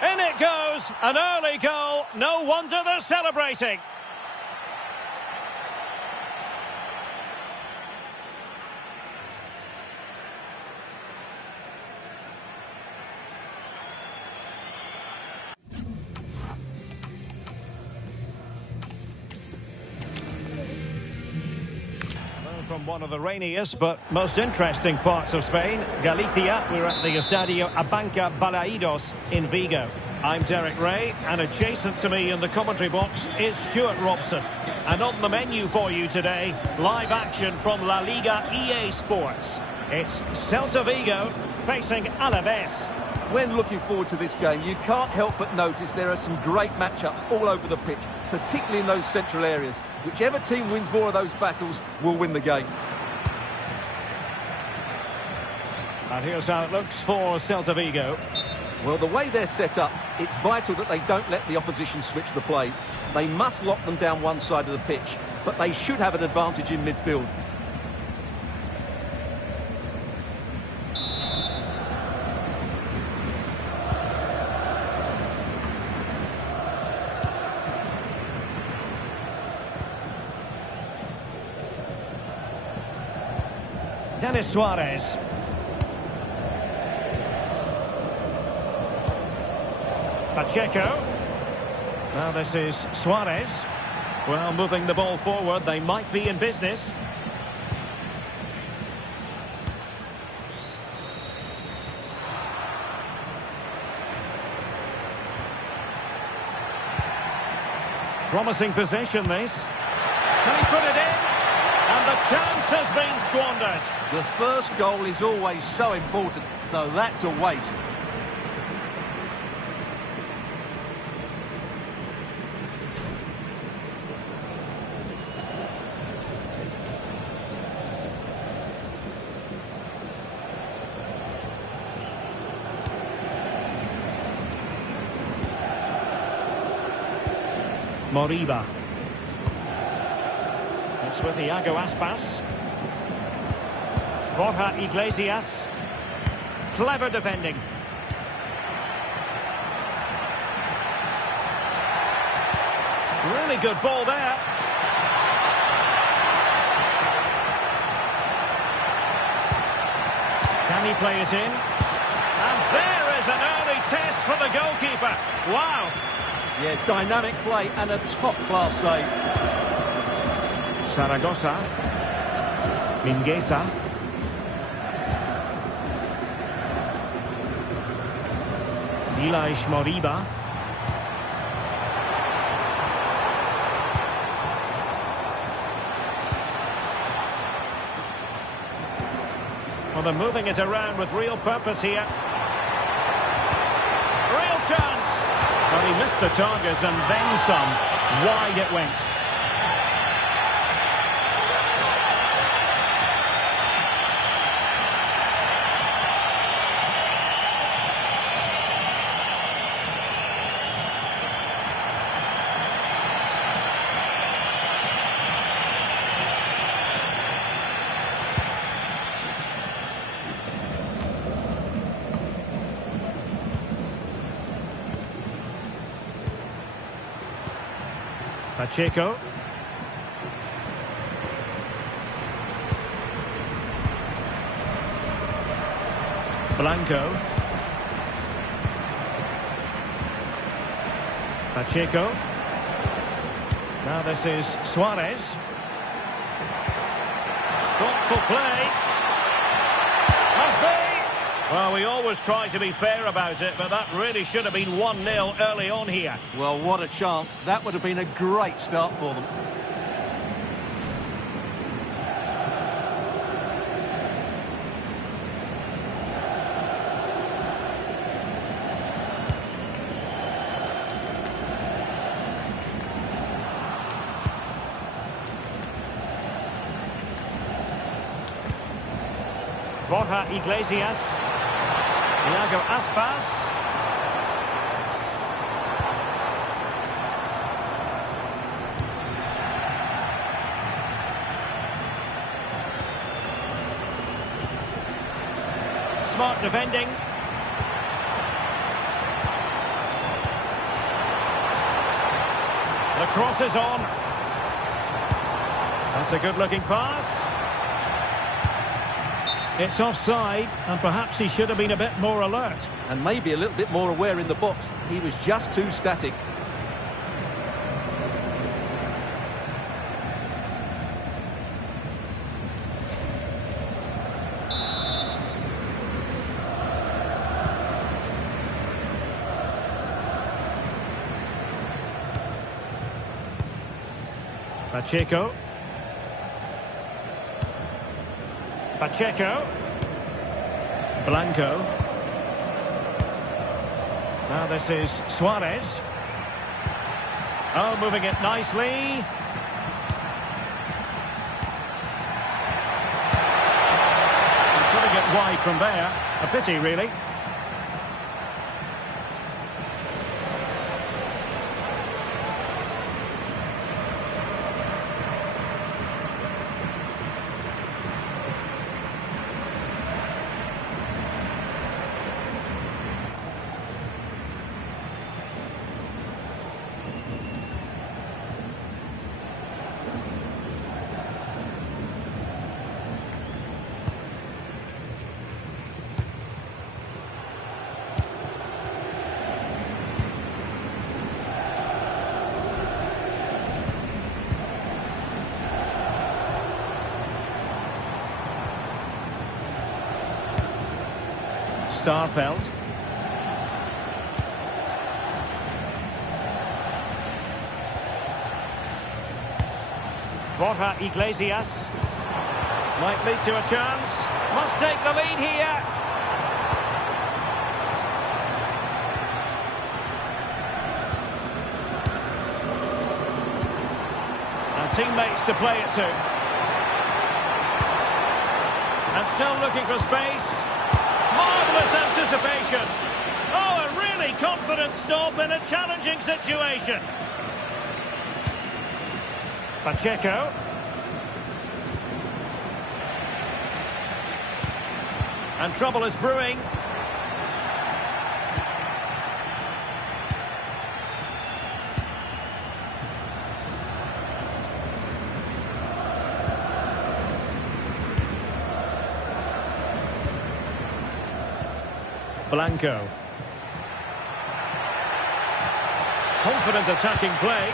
In it goes, an early goal. No wonder they're celebrating. From one of the rainiest but most interesting parts of Spain, Galicia. We're at the Estadio Abanca Balaidos in Vigo. I'm Derek Ray, and adjacent to me in the commentary box is Stuart Robson. And on the menu for you today, live action from La Liga EA Sports. It's Celta Vigo facing Alaves. When looking forward to this game, you can't help but notice there are some great matchups all over the pitch, particularly in those central areas. Whichever team wins more of those battles will win the game. And here's how it looks for Celta Vigo. Well, the way they're set up, it's vital that they don't let the opposition switch the play. They must lock them down one side of the pitch, but they should have an advantage in midfield. Denis Suarez. Pacheco. Now this is Suarez. Well, moving the ball forward, they might be in business. Promising possession, this. Can he put it in? And the chance has been squandered. The first goal is always so important, so that's a waste. Moriba. It's with Iago Aspas. Borja Iglesias. Clever defending. Really good ball there. Can he play it in? And there is an early test for the goalkeeper. Wow. Yeah, dynamic play and a top-class save. Zaragoza. Mingueza. Ilaix Moriba. Well, they're moving it around with real purpose here. Real chance. Well, he missed the target and then some. Wide it went. Pacheco. Blanco. Pacheco. Now this is Suarez. Thoughtful play. Must be. Well, we always try to be fair about it, but that really should have been 1-0 early on here. Well, what a chance. That would have been a great start for them. Borja Iglesias. Iago Aspas. Smart defending. The cross is on. That's a good-looking pass. It's offside, and perhaps he should have been a bit more alert. And maybe a little bit more aware in the box. He was just too static. Pacheco. Pacheco. Blanco. Now this is Suarez. Oh, moving it nicely. Putting it wide from there. A pity, really. Starfelt. Borja Iglesias. Might lead to a chance. Must take the lead here. And teammates to play it to. And still looking for space. Marvellous anticipation. Oh, a really confident stop in a challenging situation. Pacheco. And trouble is brewing. Blanco. Confident attacking play.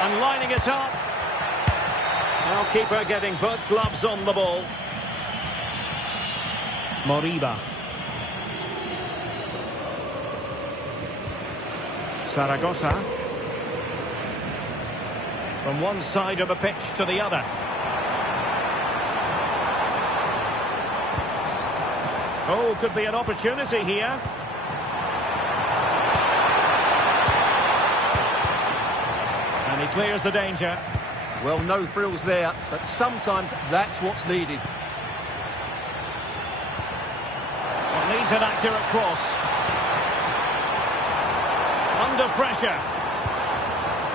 And lining it up. Now keeper getting both gloves on the ball. Moriba. Zaragoza. From one side of the pitch to the other. Oh, could be an opportunity here. And he clears the danger. Well, no thrills there, but sometimes that's what's needed. It needs an accurate cross. Under pressure.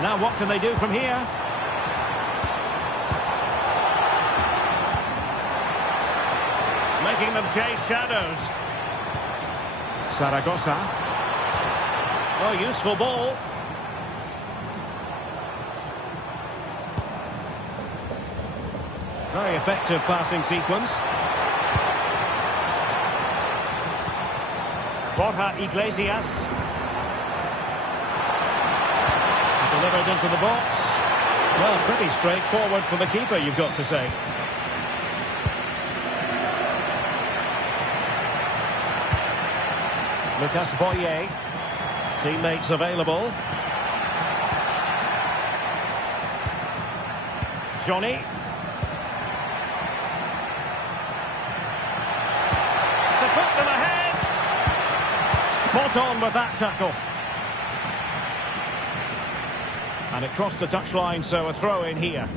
Now what can they do from here? Making them chase shadows. Zaragoza. Oh, useful ball. Very effective passing sequence. Borja Iglesias. Delivered into the box. Well, pretty straightforward for the keeper, you've got to say. Lucas Boye. Teammates available. Johnny. To put them ahead. Spot on with that tackle. And it crossed the touchline, so a throw in here.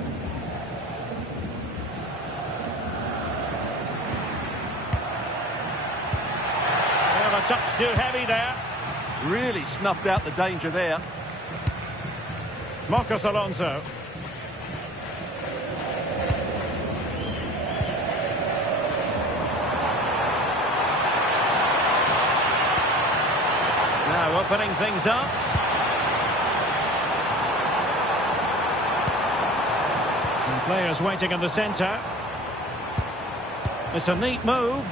Well, a touch too heavy there. Really snuffed out the danger there. Marcos Alonso. Now opening things up. And players waiting in the centre. It's a neat move.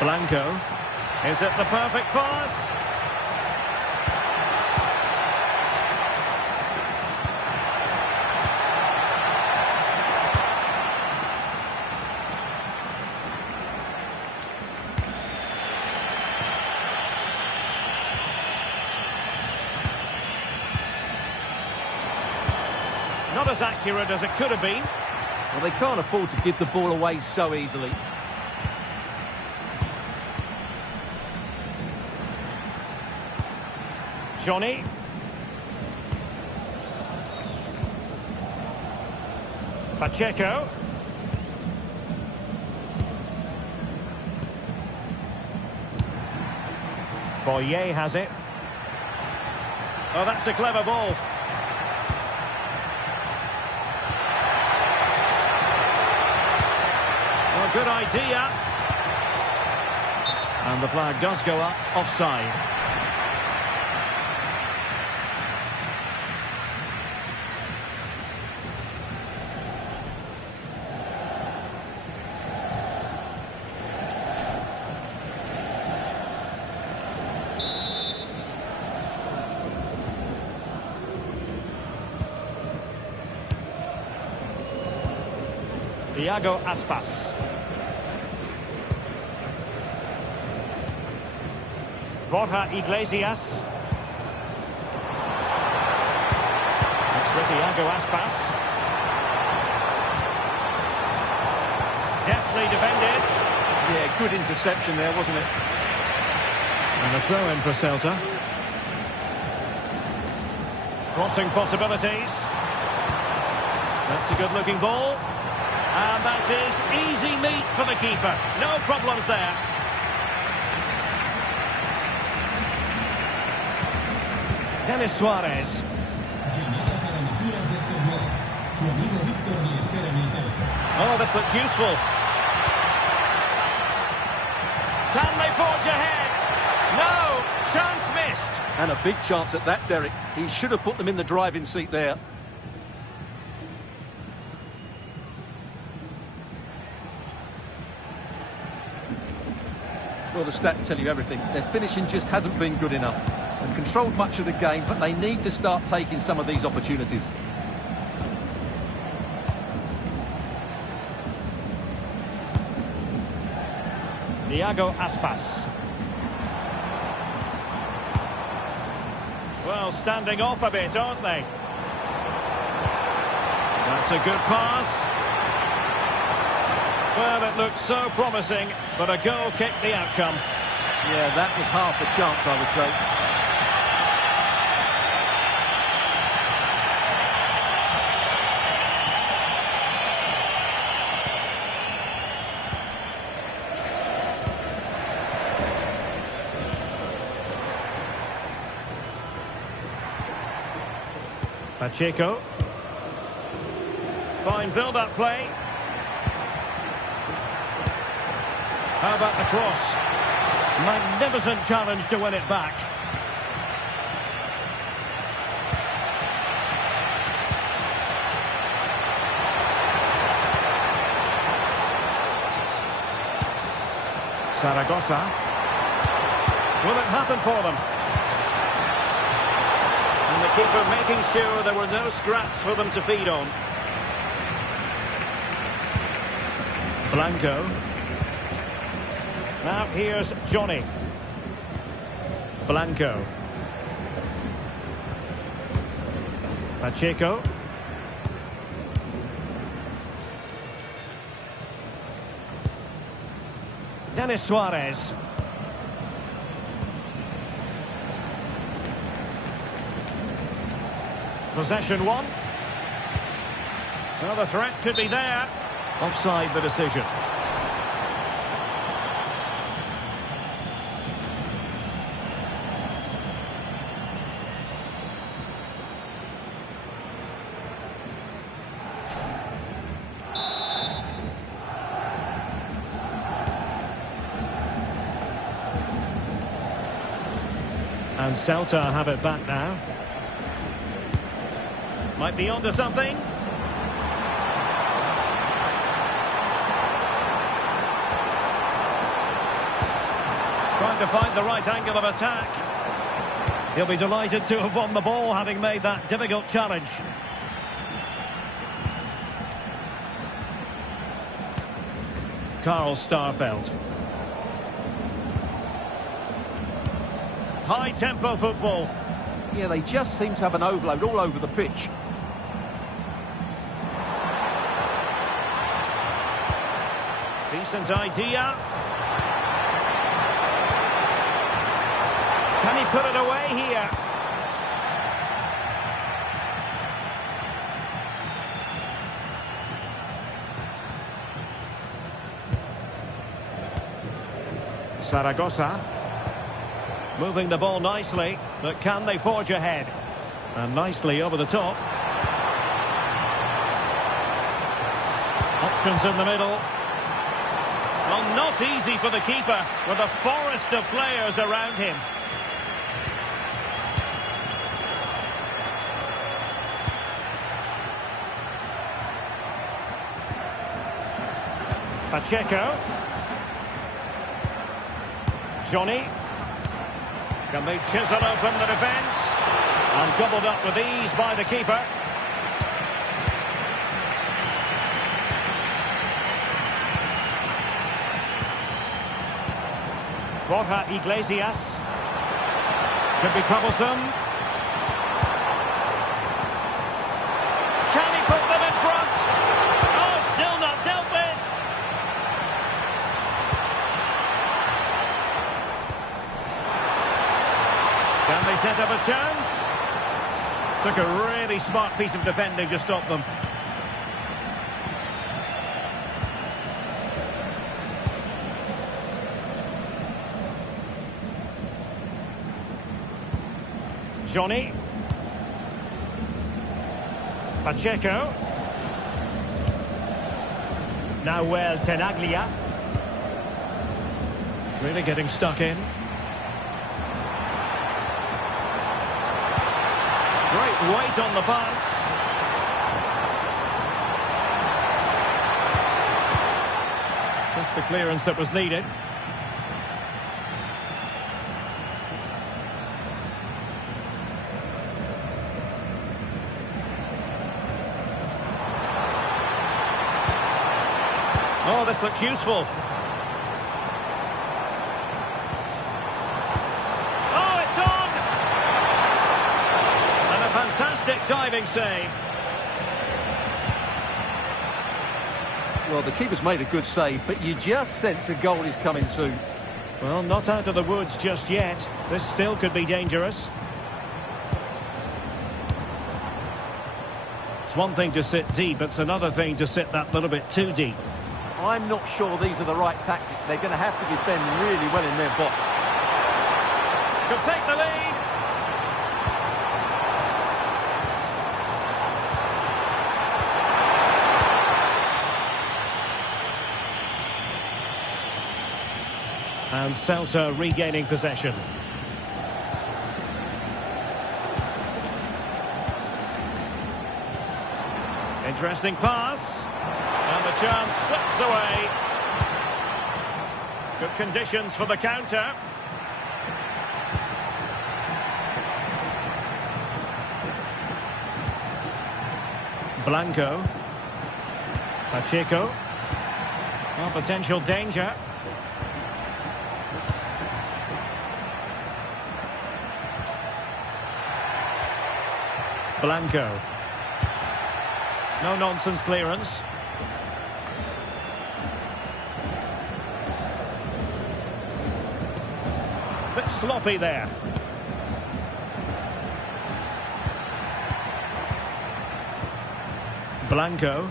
Blanco. Is it the perfect pass? Not as accurate as it could have been. Well, they can't afford to give the ball away so easily. Johnny. Pacheco. Boye has it. Oh, that's a clever ball. Well, good idea. And the flag does go up, offside. Iago Aspas. Borja Iglesias. It's with Iago Aspas. Deftly defended. Yeah, good interception there, wasn't it? And a throw in for Celta. Crossing possibilities. That's a good-looking ball. And that is easy meat for the keeper. No problems there. Denis Suarez. Oh, this looks useful. Can they forge ahead? No, chance missed. And a big chance at that, Derek. He should have put them in the driving seat there. Well, the stats tell you everything. Their finishing just hasn't been good enough. They've controlled much of the game, but they need to start taking some of these opportunities. Iago Aspas. Well, standing off a bit, aren't they? That's a good pass. Well, it looked so promising, but a goal kicked the outcome. Yeah, that was half a chance, I would say. Pacheco. Fine build-up play. How about the cross? Magnificent challenge to win it back. Zaragoza. Will it happen for them? And the keeper making sure there were no scraps for them to feed on. Blanco. Now here's Johnny. Blanco. Pacheco. Denis Suarez. Possession one. Well, the threat could be there. Offside the decision. And Celta have it back now. Might be onto something. Trying to find the right angle of attack. He'll be delighted to have won the ball, having made that difficult challenge. Carl Starfelt. High-tempo football. Yeah, they just seem to have an overload all over the pitch. Decent idea. Can he put it away here? Zaragoza. Moving the ball nicely, but can they forge ahead? And nicely over the top. Options in the middle. Well, not easy for the keeper with a forest of players around him. Pacheco. Johnny. Can they chisel open the defence? And gobbled up with ease by the keeper. Borja Iglesias. Could be troublesome. Can he put them in front? Oh, still not dealt with. Can they set up a chance? Took a really smart piece of defending to stop them. Johnny. Pacheco. Now Tenaglia. Really getting stuck in. Great weight on the pass. Just the clearance that was needed. Oh, this looks useful. Oh, it's on! And a fantastic diving save. Well, the keeper's made a good save, but you just sense a goal is coming soon. Well, not out of the woods just yet. This still could be dangerous. It's one thing to sit deep, it's another thing to sit that little bit too deep. I'm not sure these are the right tactics. They're going to have to defend really well in their box. Could take the lead. And Celta regaining possession. Interesting pass. And the chance slips away. Good conditions for the counter. Blanco. Pacheco. Well, potential danger. Blanco. No-nonsense clearance. Bit sloppy there. Blanco.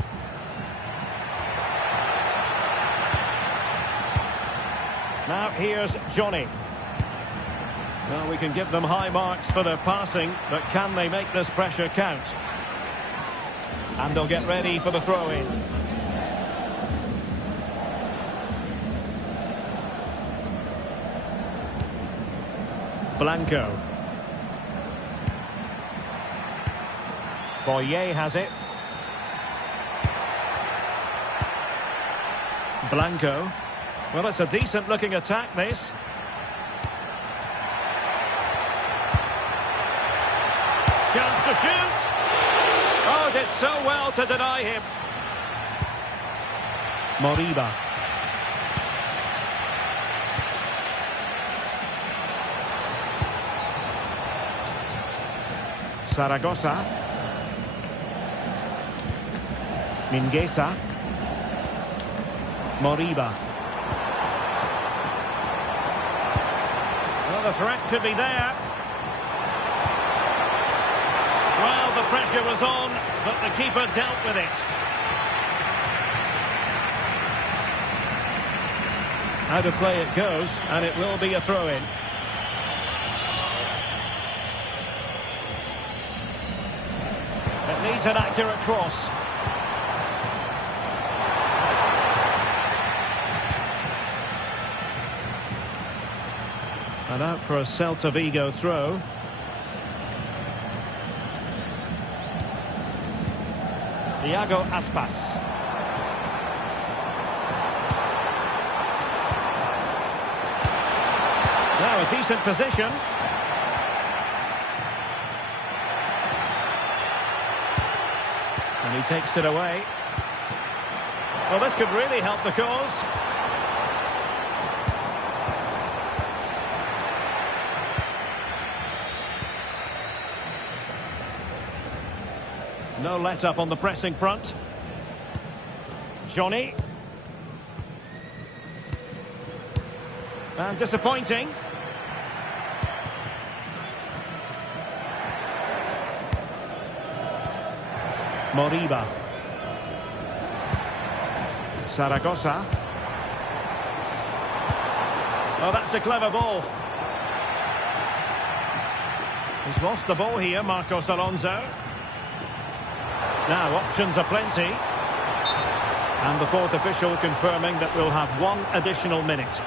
Now here's Johnny. Well, we can give them high marks for their passing, but can they make this pressure count? And they'll get ready for the throw-in. Blanco. Boyer has it. Blanco. Well, it's a decent-looking attack, this. Chance to shoot. Oh, did so well to deny him. Moriba. Zaragoza. Mingueza. Moriba. Well, the threat could be there. Well, the pressure was on, but the keeper dealt with it. Out of play it goes, and it will be a throw-in. It needs an accurate cross. And out for a Celta Vigo throw. Iago Aspas. Now a decent position. And he takes it away. Well, this could really help the cause. No let-up on the pressing front. Johnny. And disappointing. Moriba. Zaragoza. Oh, that's a clever ball. He's lost the ball here, Marcos Alonso. Now, options are plenty. And the fourth official confirming that we'll have one additional minute.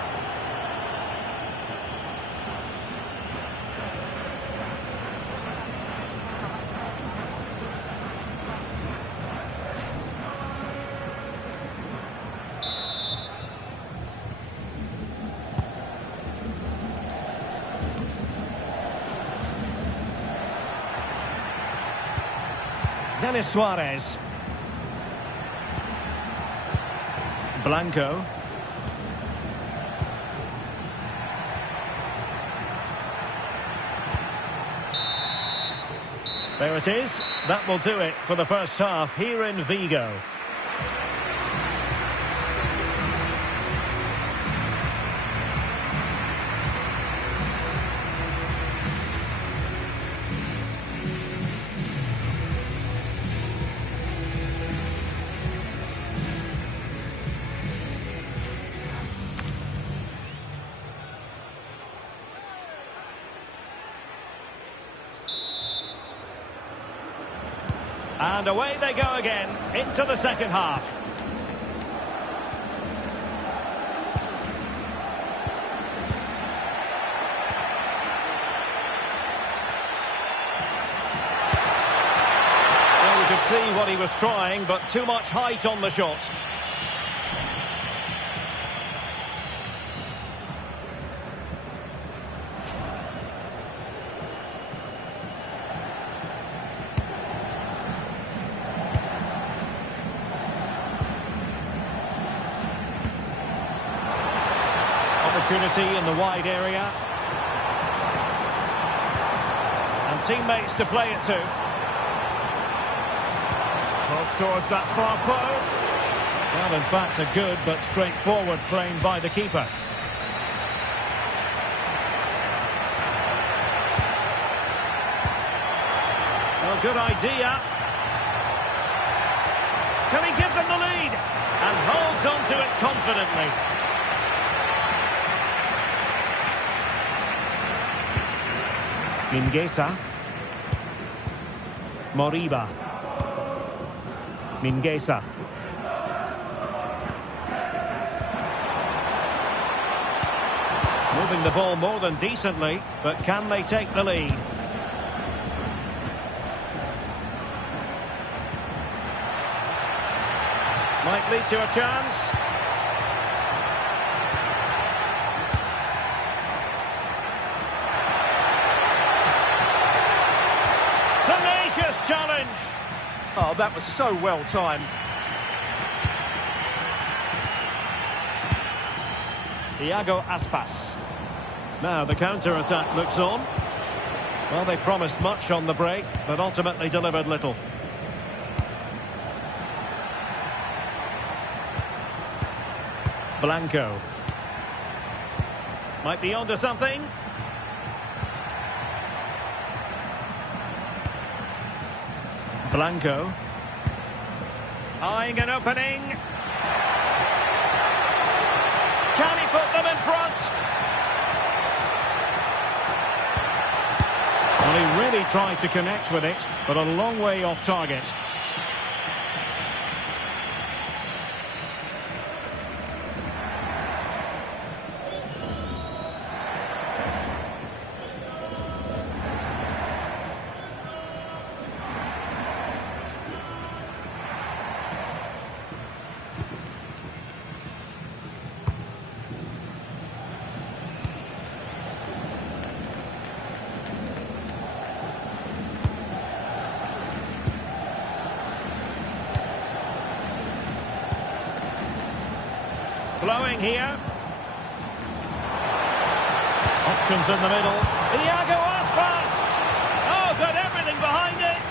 Denis Suarez. Blanco. There it is. That will do it for the first half here in Vigo. And away they go again, into the second half. Well, you could see what he was trying, but too much height on the shot. Opportunity in the wide area. And teammates to play it to. Cross towards that far post. Well, in fact, a good but straightforward claim by the keeper. Well, good idea. Can he give them the lead? And holds on to it confidently. Mingueza. Moriba. Mingueza. Moving the ball more than decently, but can they take the lead? Might lead to a chance. Challenge. Oh, that was so well timed. Iago Aspas. Now the counter-attack looks on. Well, they promised much on the break, but ultimately delivered little. Blanco. Might be onto something. Blanco. Eyeing an opening. Can he put them in front? Well, he really tried to connect with it, but a long way off target. Flowing here. Options in the middle. Iago Aspas! Oh, got everything behind it!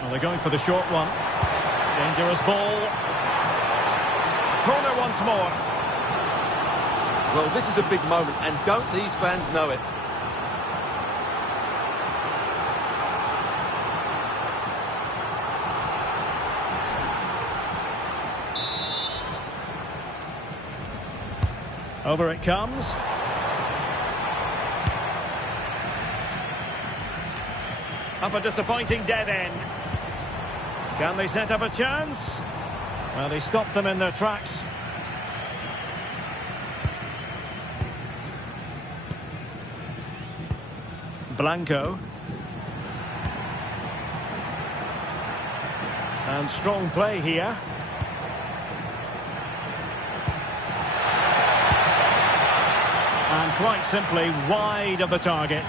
Well, they're going for the short one. Dangerous ball. Corner once more. Well, this is a big moment, and don't these fans know it? Over it comes. Up a disappointing dead end. Can they set up a chance? Well, they stopped them in their tracks. Blanco. And strong play here. And quite simply wide of the target.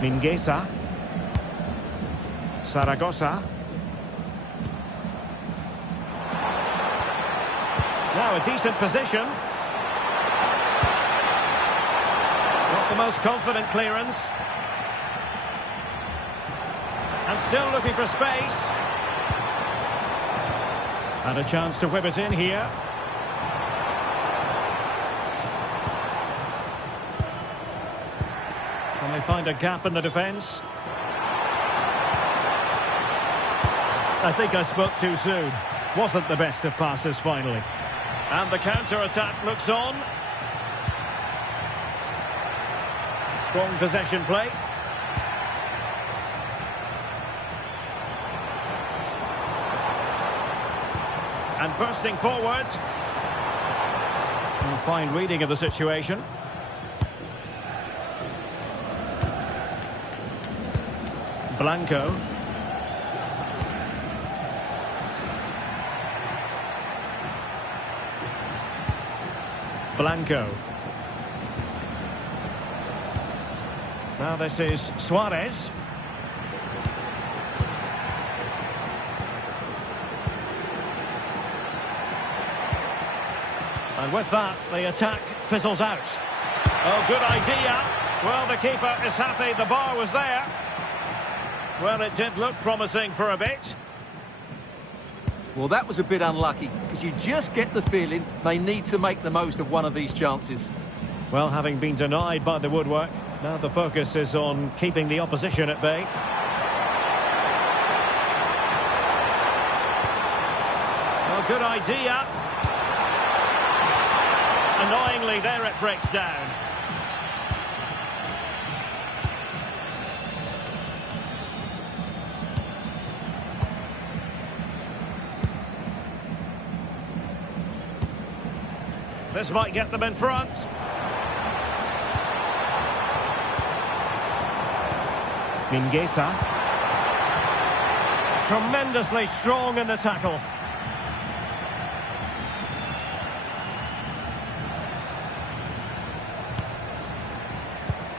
Mingueza. Zaragoza. Now a decent position. Not the most confident clearance. And still looking for space. And a chance to whip it in here. Can they find a gap in the defence? I think I spoke too soon. Wasn't the best of passes finally. And the counter-attack looks on. Strong possession play. And bursting forward. A fine reading of the situation. Blanco. Blanco. Now this is Suarez. And with that, the attack fizzles out. Oh, good idea. Well, the keeper is happy the bar was there. Well, it did look promising for a bit. Well, that was a bit unlucky, because you just get the feeling they need to make the most of one of these chances. Well, having been denied by the woodwork, now the focus is on keeping the opposition at bay. Well, good idea. Annoyingly, there it breaks down. This might get them in front. Mingueza. Tremendously strong in the tackle.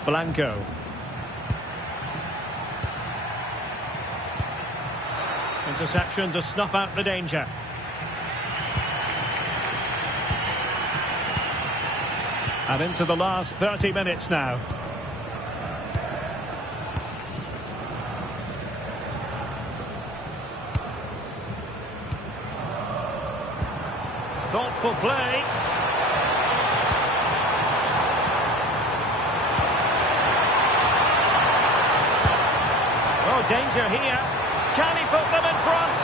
Blanco. Interception to snuff out the danger. And into the last 30 minutes now. Thoughtful play. Oh, danger here. Can he put them in front?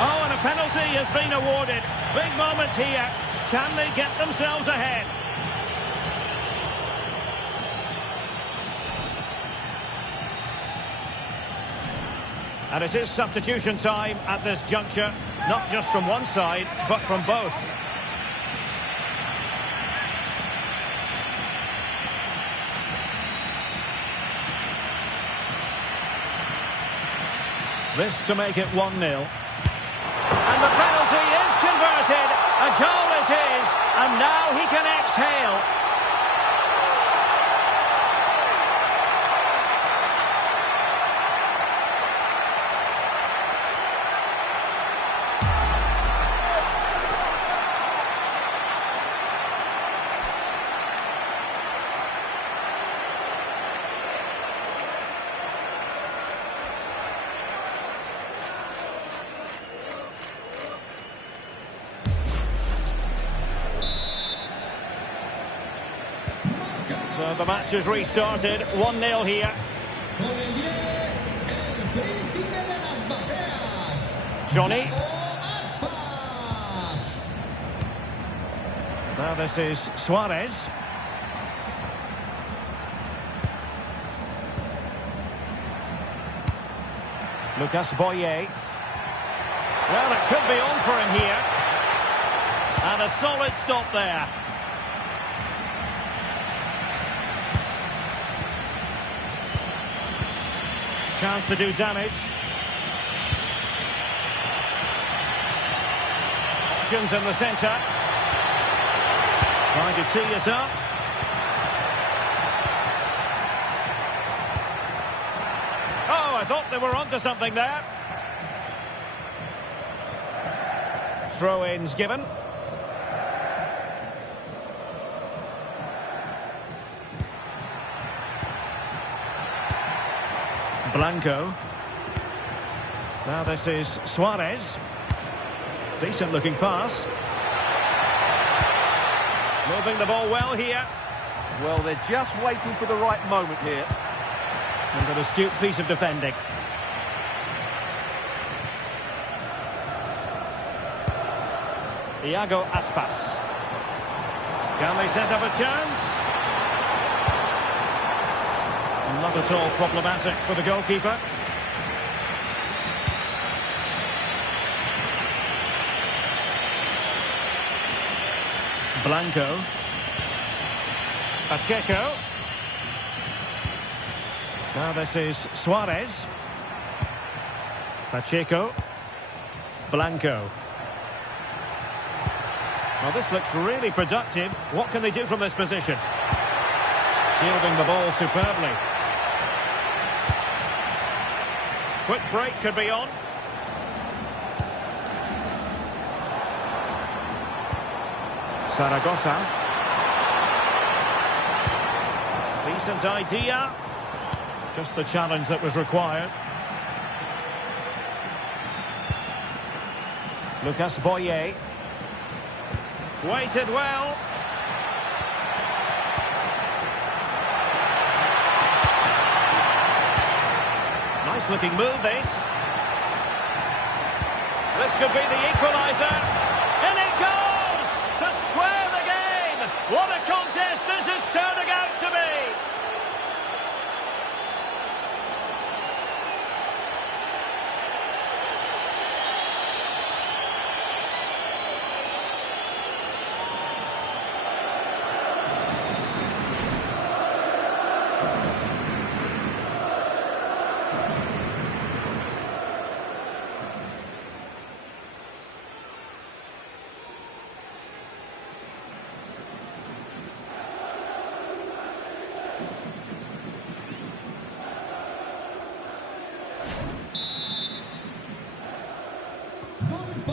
Oh, and a penalty has been awarded. Big moment here. Can they get themselves ahead? And it is substitution time at this juncture, not just from one side, but from both. This to make it 1-0. And the penalty is converted. A goal it is, and now he can exhale. So the match is restarted, 1-0 here. Johnny. Now this is Suarez. Lucas Boye. Well, it could be on for him here. And a solid stop there. Chance to do damage. Options in the centre. Trying to tee it up. Oh, I thought they were onto something there. Throw-ins given. Blanco. Now this is Suarez. Decent looking pass. Moving the ball well here. Well, they're just waiting for the right moment here. And an astute piece of defending. Iago Aspas. Can they set up a chance? Not at all problematic for the goalkeeper. Blanco. Pacheco. Now this is Suarez. Pacheco. Blanco. Well, this looks really productive. What can they do from this position? Shielding the ball superbly. Quick break could be on. Zaragoza. Decent idea. Just the challenge that was required. Lucas Boye. Waited well. Nice looking move this. This could be the equaliser. And it goes to square the game. What a contest this is turning out to be.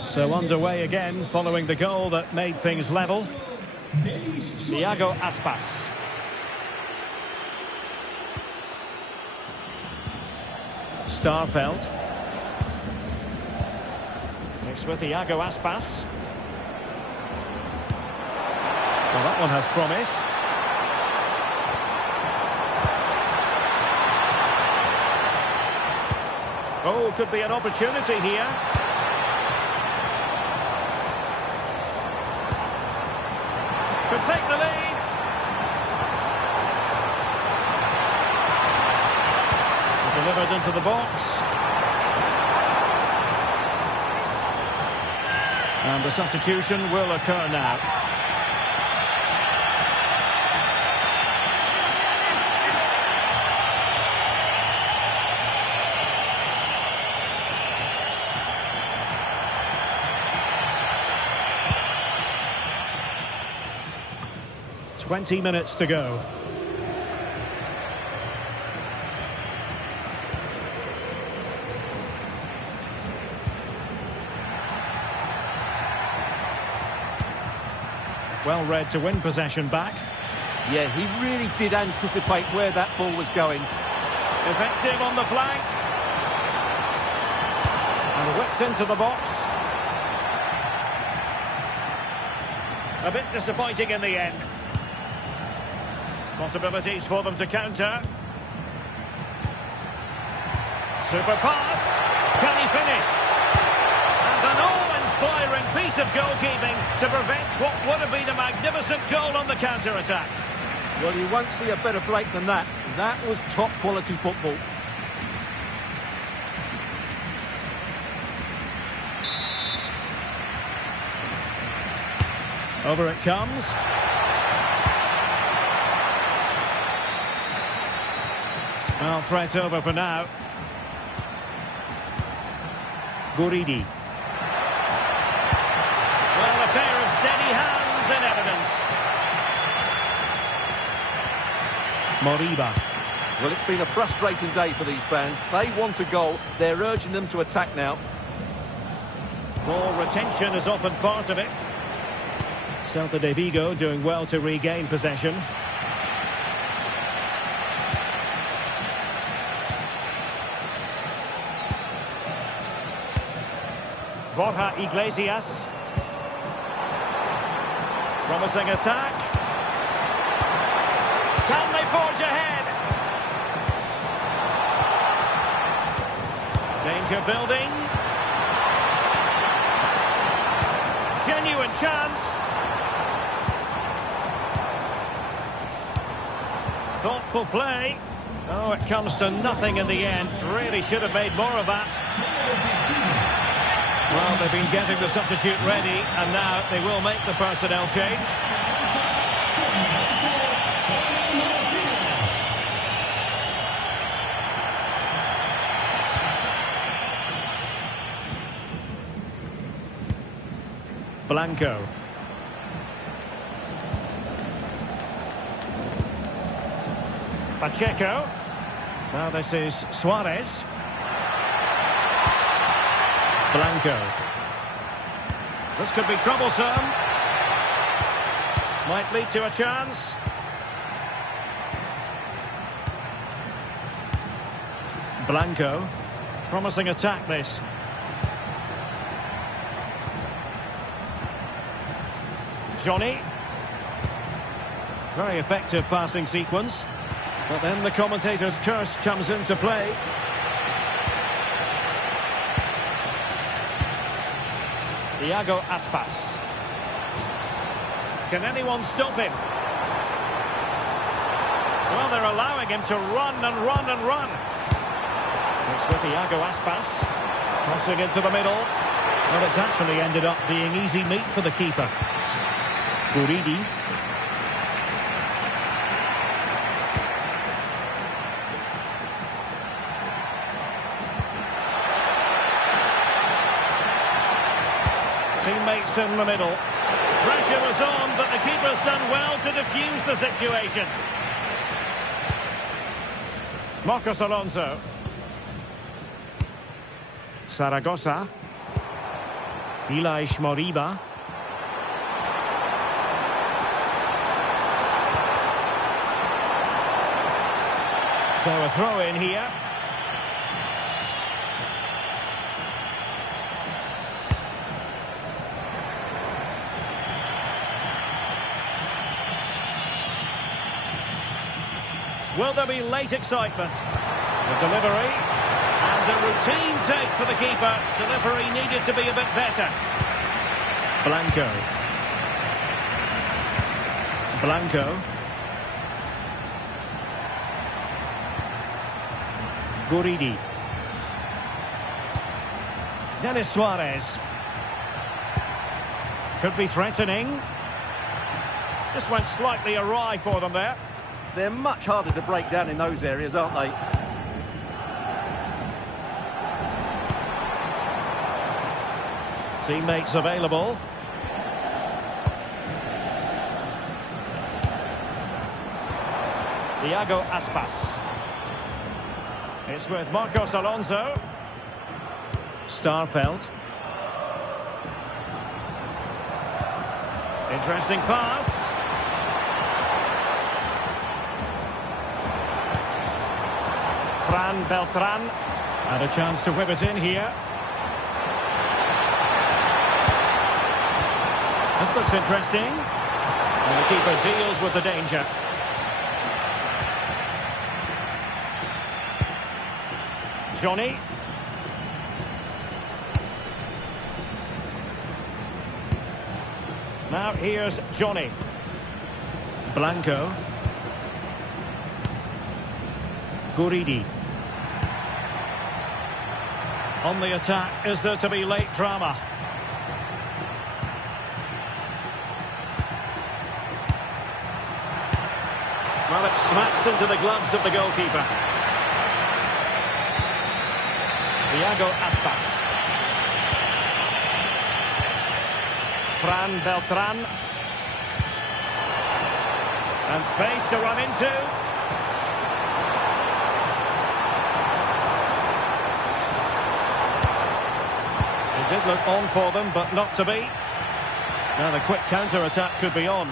So underway again following the goal that made things level. Iago Aspas. Starfelt. Next with Iago Aspas. Well, that one has promise. Oh, could be an opportunity here. Could take the lead. Delivered into the box. And the substitution will occur now. Twenty minutes to go. Well read to win possession back. Yeah, he really did anticipate where that ball was going. Effective on the flank. And whipped into the box. A bit disappointing in the end. Possibilities for them to counter. Super pass. Can he finish? inspiring piece of goalkeeping to prevent what would have been a magnificent goal on the counter-attack. Well, you won't see a better break than that. That was top-quality football. Over it comes. Well, threat over for now. Guridi. Well, a pair of steady hands and evidence. Moriba. Well, it's been a frustrating day for these fans. They want a goal. They're urging them to attack now. Ball retention is often part of it. Celta de Vigo doing well to regain possession. Borja Iglesias. Promising attack. Can they forge ahead? Danger building. Genuine chance. Thoughtful play. Oh, it comes to nothing in the end. Really should have made more of that. Well, they've been getting the substitute ready, and now they will make the personnel change. Blanco. Pacheco. Now this is Suarez. Blanco. This could be troublesome. Might lead to a chance. Blanco. Promising attack this. Johnny. Very effective passing sequence. But then the commentator's curse comes into play. Iago Aspas. Can anyone stop him? Well, they're allowing him to run and run and run. It's with Iago Aspas. Crossing into the middle. Well, it's actually ended up being easy meat for the keeper. Guridi. Teammates in the middle. Pressure was on, but the keeper's done well to defuse the situation. Marcos Alonso. Zaragoza. Ilaix Moriba. So a throw in here. Will there be late excitement? The delivery. And a routine take for the keeper. Delivery needed to be a bit better. Blanco. Blanco. Guridi. Denis Suarez. Could be threatening. Just went slightly awry for them there. They're much harder to break down in those areas, aren't they? Teammates available. Iago Aspas. It's with Marcos Alonso. Starfelt. Interesting pass. Fran Beltran. And a chance to whip it in here. This looks interesting. And the keeper deals with the danger. Johnny. Now here's Johnny. Blanco. Guridi. On the attack, is there to be late drama? Well, it smacks into the gloves of the goalkeeper. Iago Aspas. Fran Beltran. And space to run into. It did look on for them, but not to be. Now the quick counter-attack could be on.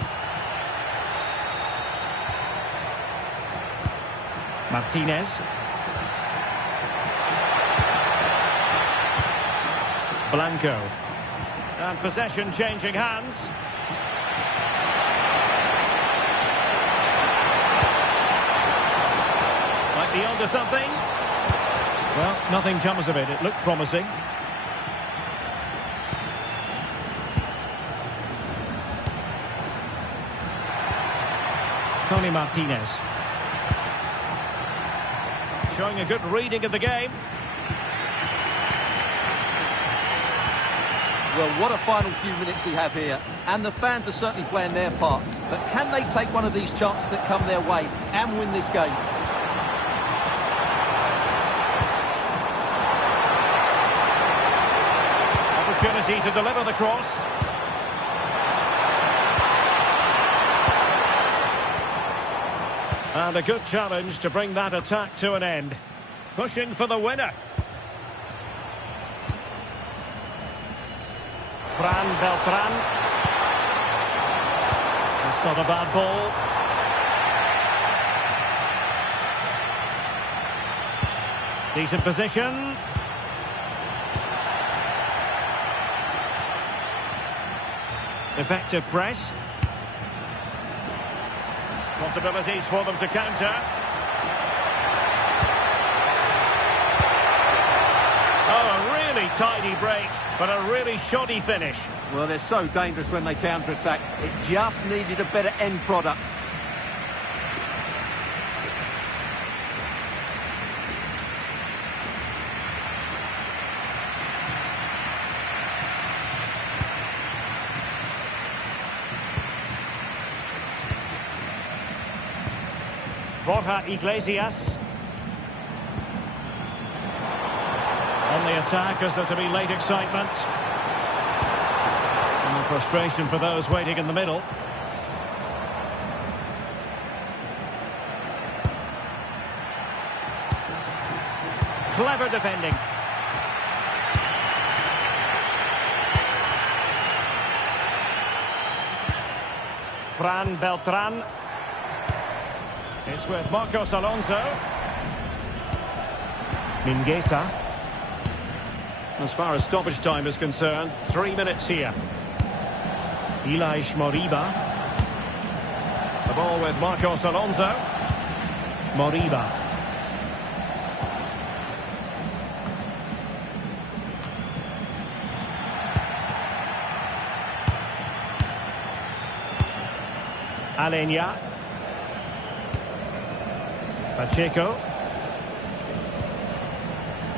Martinez. Blanco. And possession changing hands. Might be onto something. Well, nothing comes of it. It looked promising. Tony Martinez. Showing a good reading of the game. Well, what a final few minutes we have here. And the fans are certainly playing their part. But can they take one of these chances that come their way and win this game? Opportunity to deliver the cross. And a good challenge to bring that attack to an end. Pushing for the winner. Fran Beltran. It's not a bad ball. Decent position. Effective press. Possibilities for them to counter. Oh, a really tidy break, but a really shoddy finish. Well, they're so dangerous when they counter-attack. It just needed a better end product. Borja Iglesias. On the attack, is there to be late excitement? And frustration for those waiting in the middle. Clever defending. Fran Beltran. It's with Marcos Alonso. Mingueza. As far as stoppage time is concerned, 3 minutes here. Ilaix Moriba. The ball with Marcos Alonso. Moriba. Alenya. Pacheco.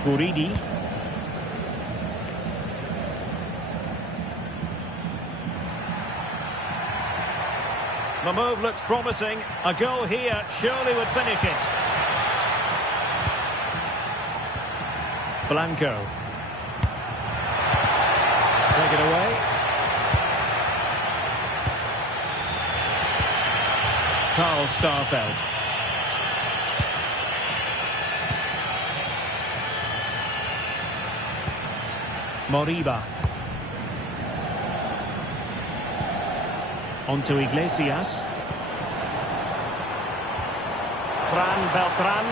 Guridi. The move looks promising. A goal here surely would finish it. Blanco. Take it away. Carl Starfelt. Moriba. Onto Iglesias. Fran Beltran.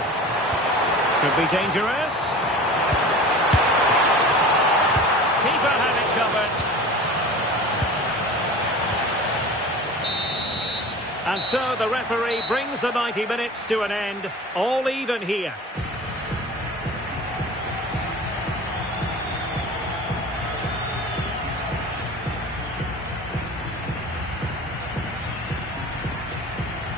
Could be dangerous. Keeper had it covered. And so the referee brings the 90 minutes to an end. All even here.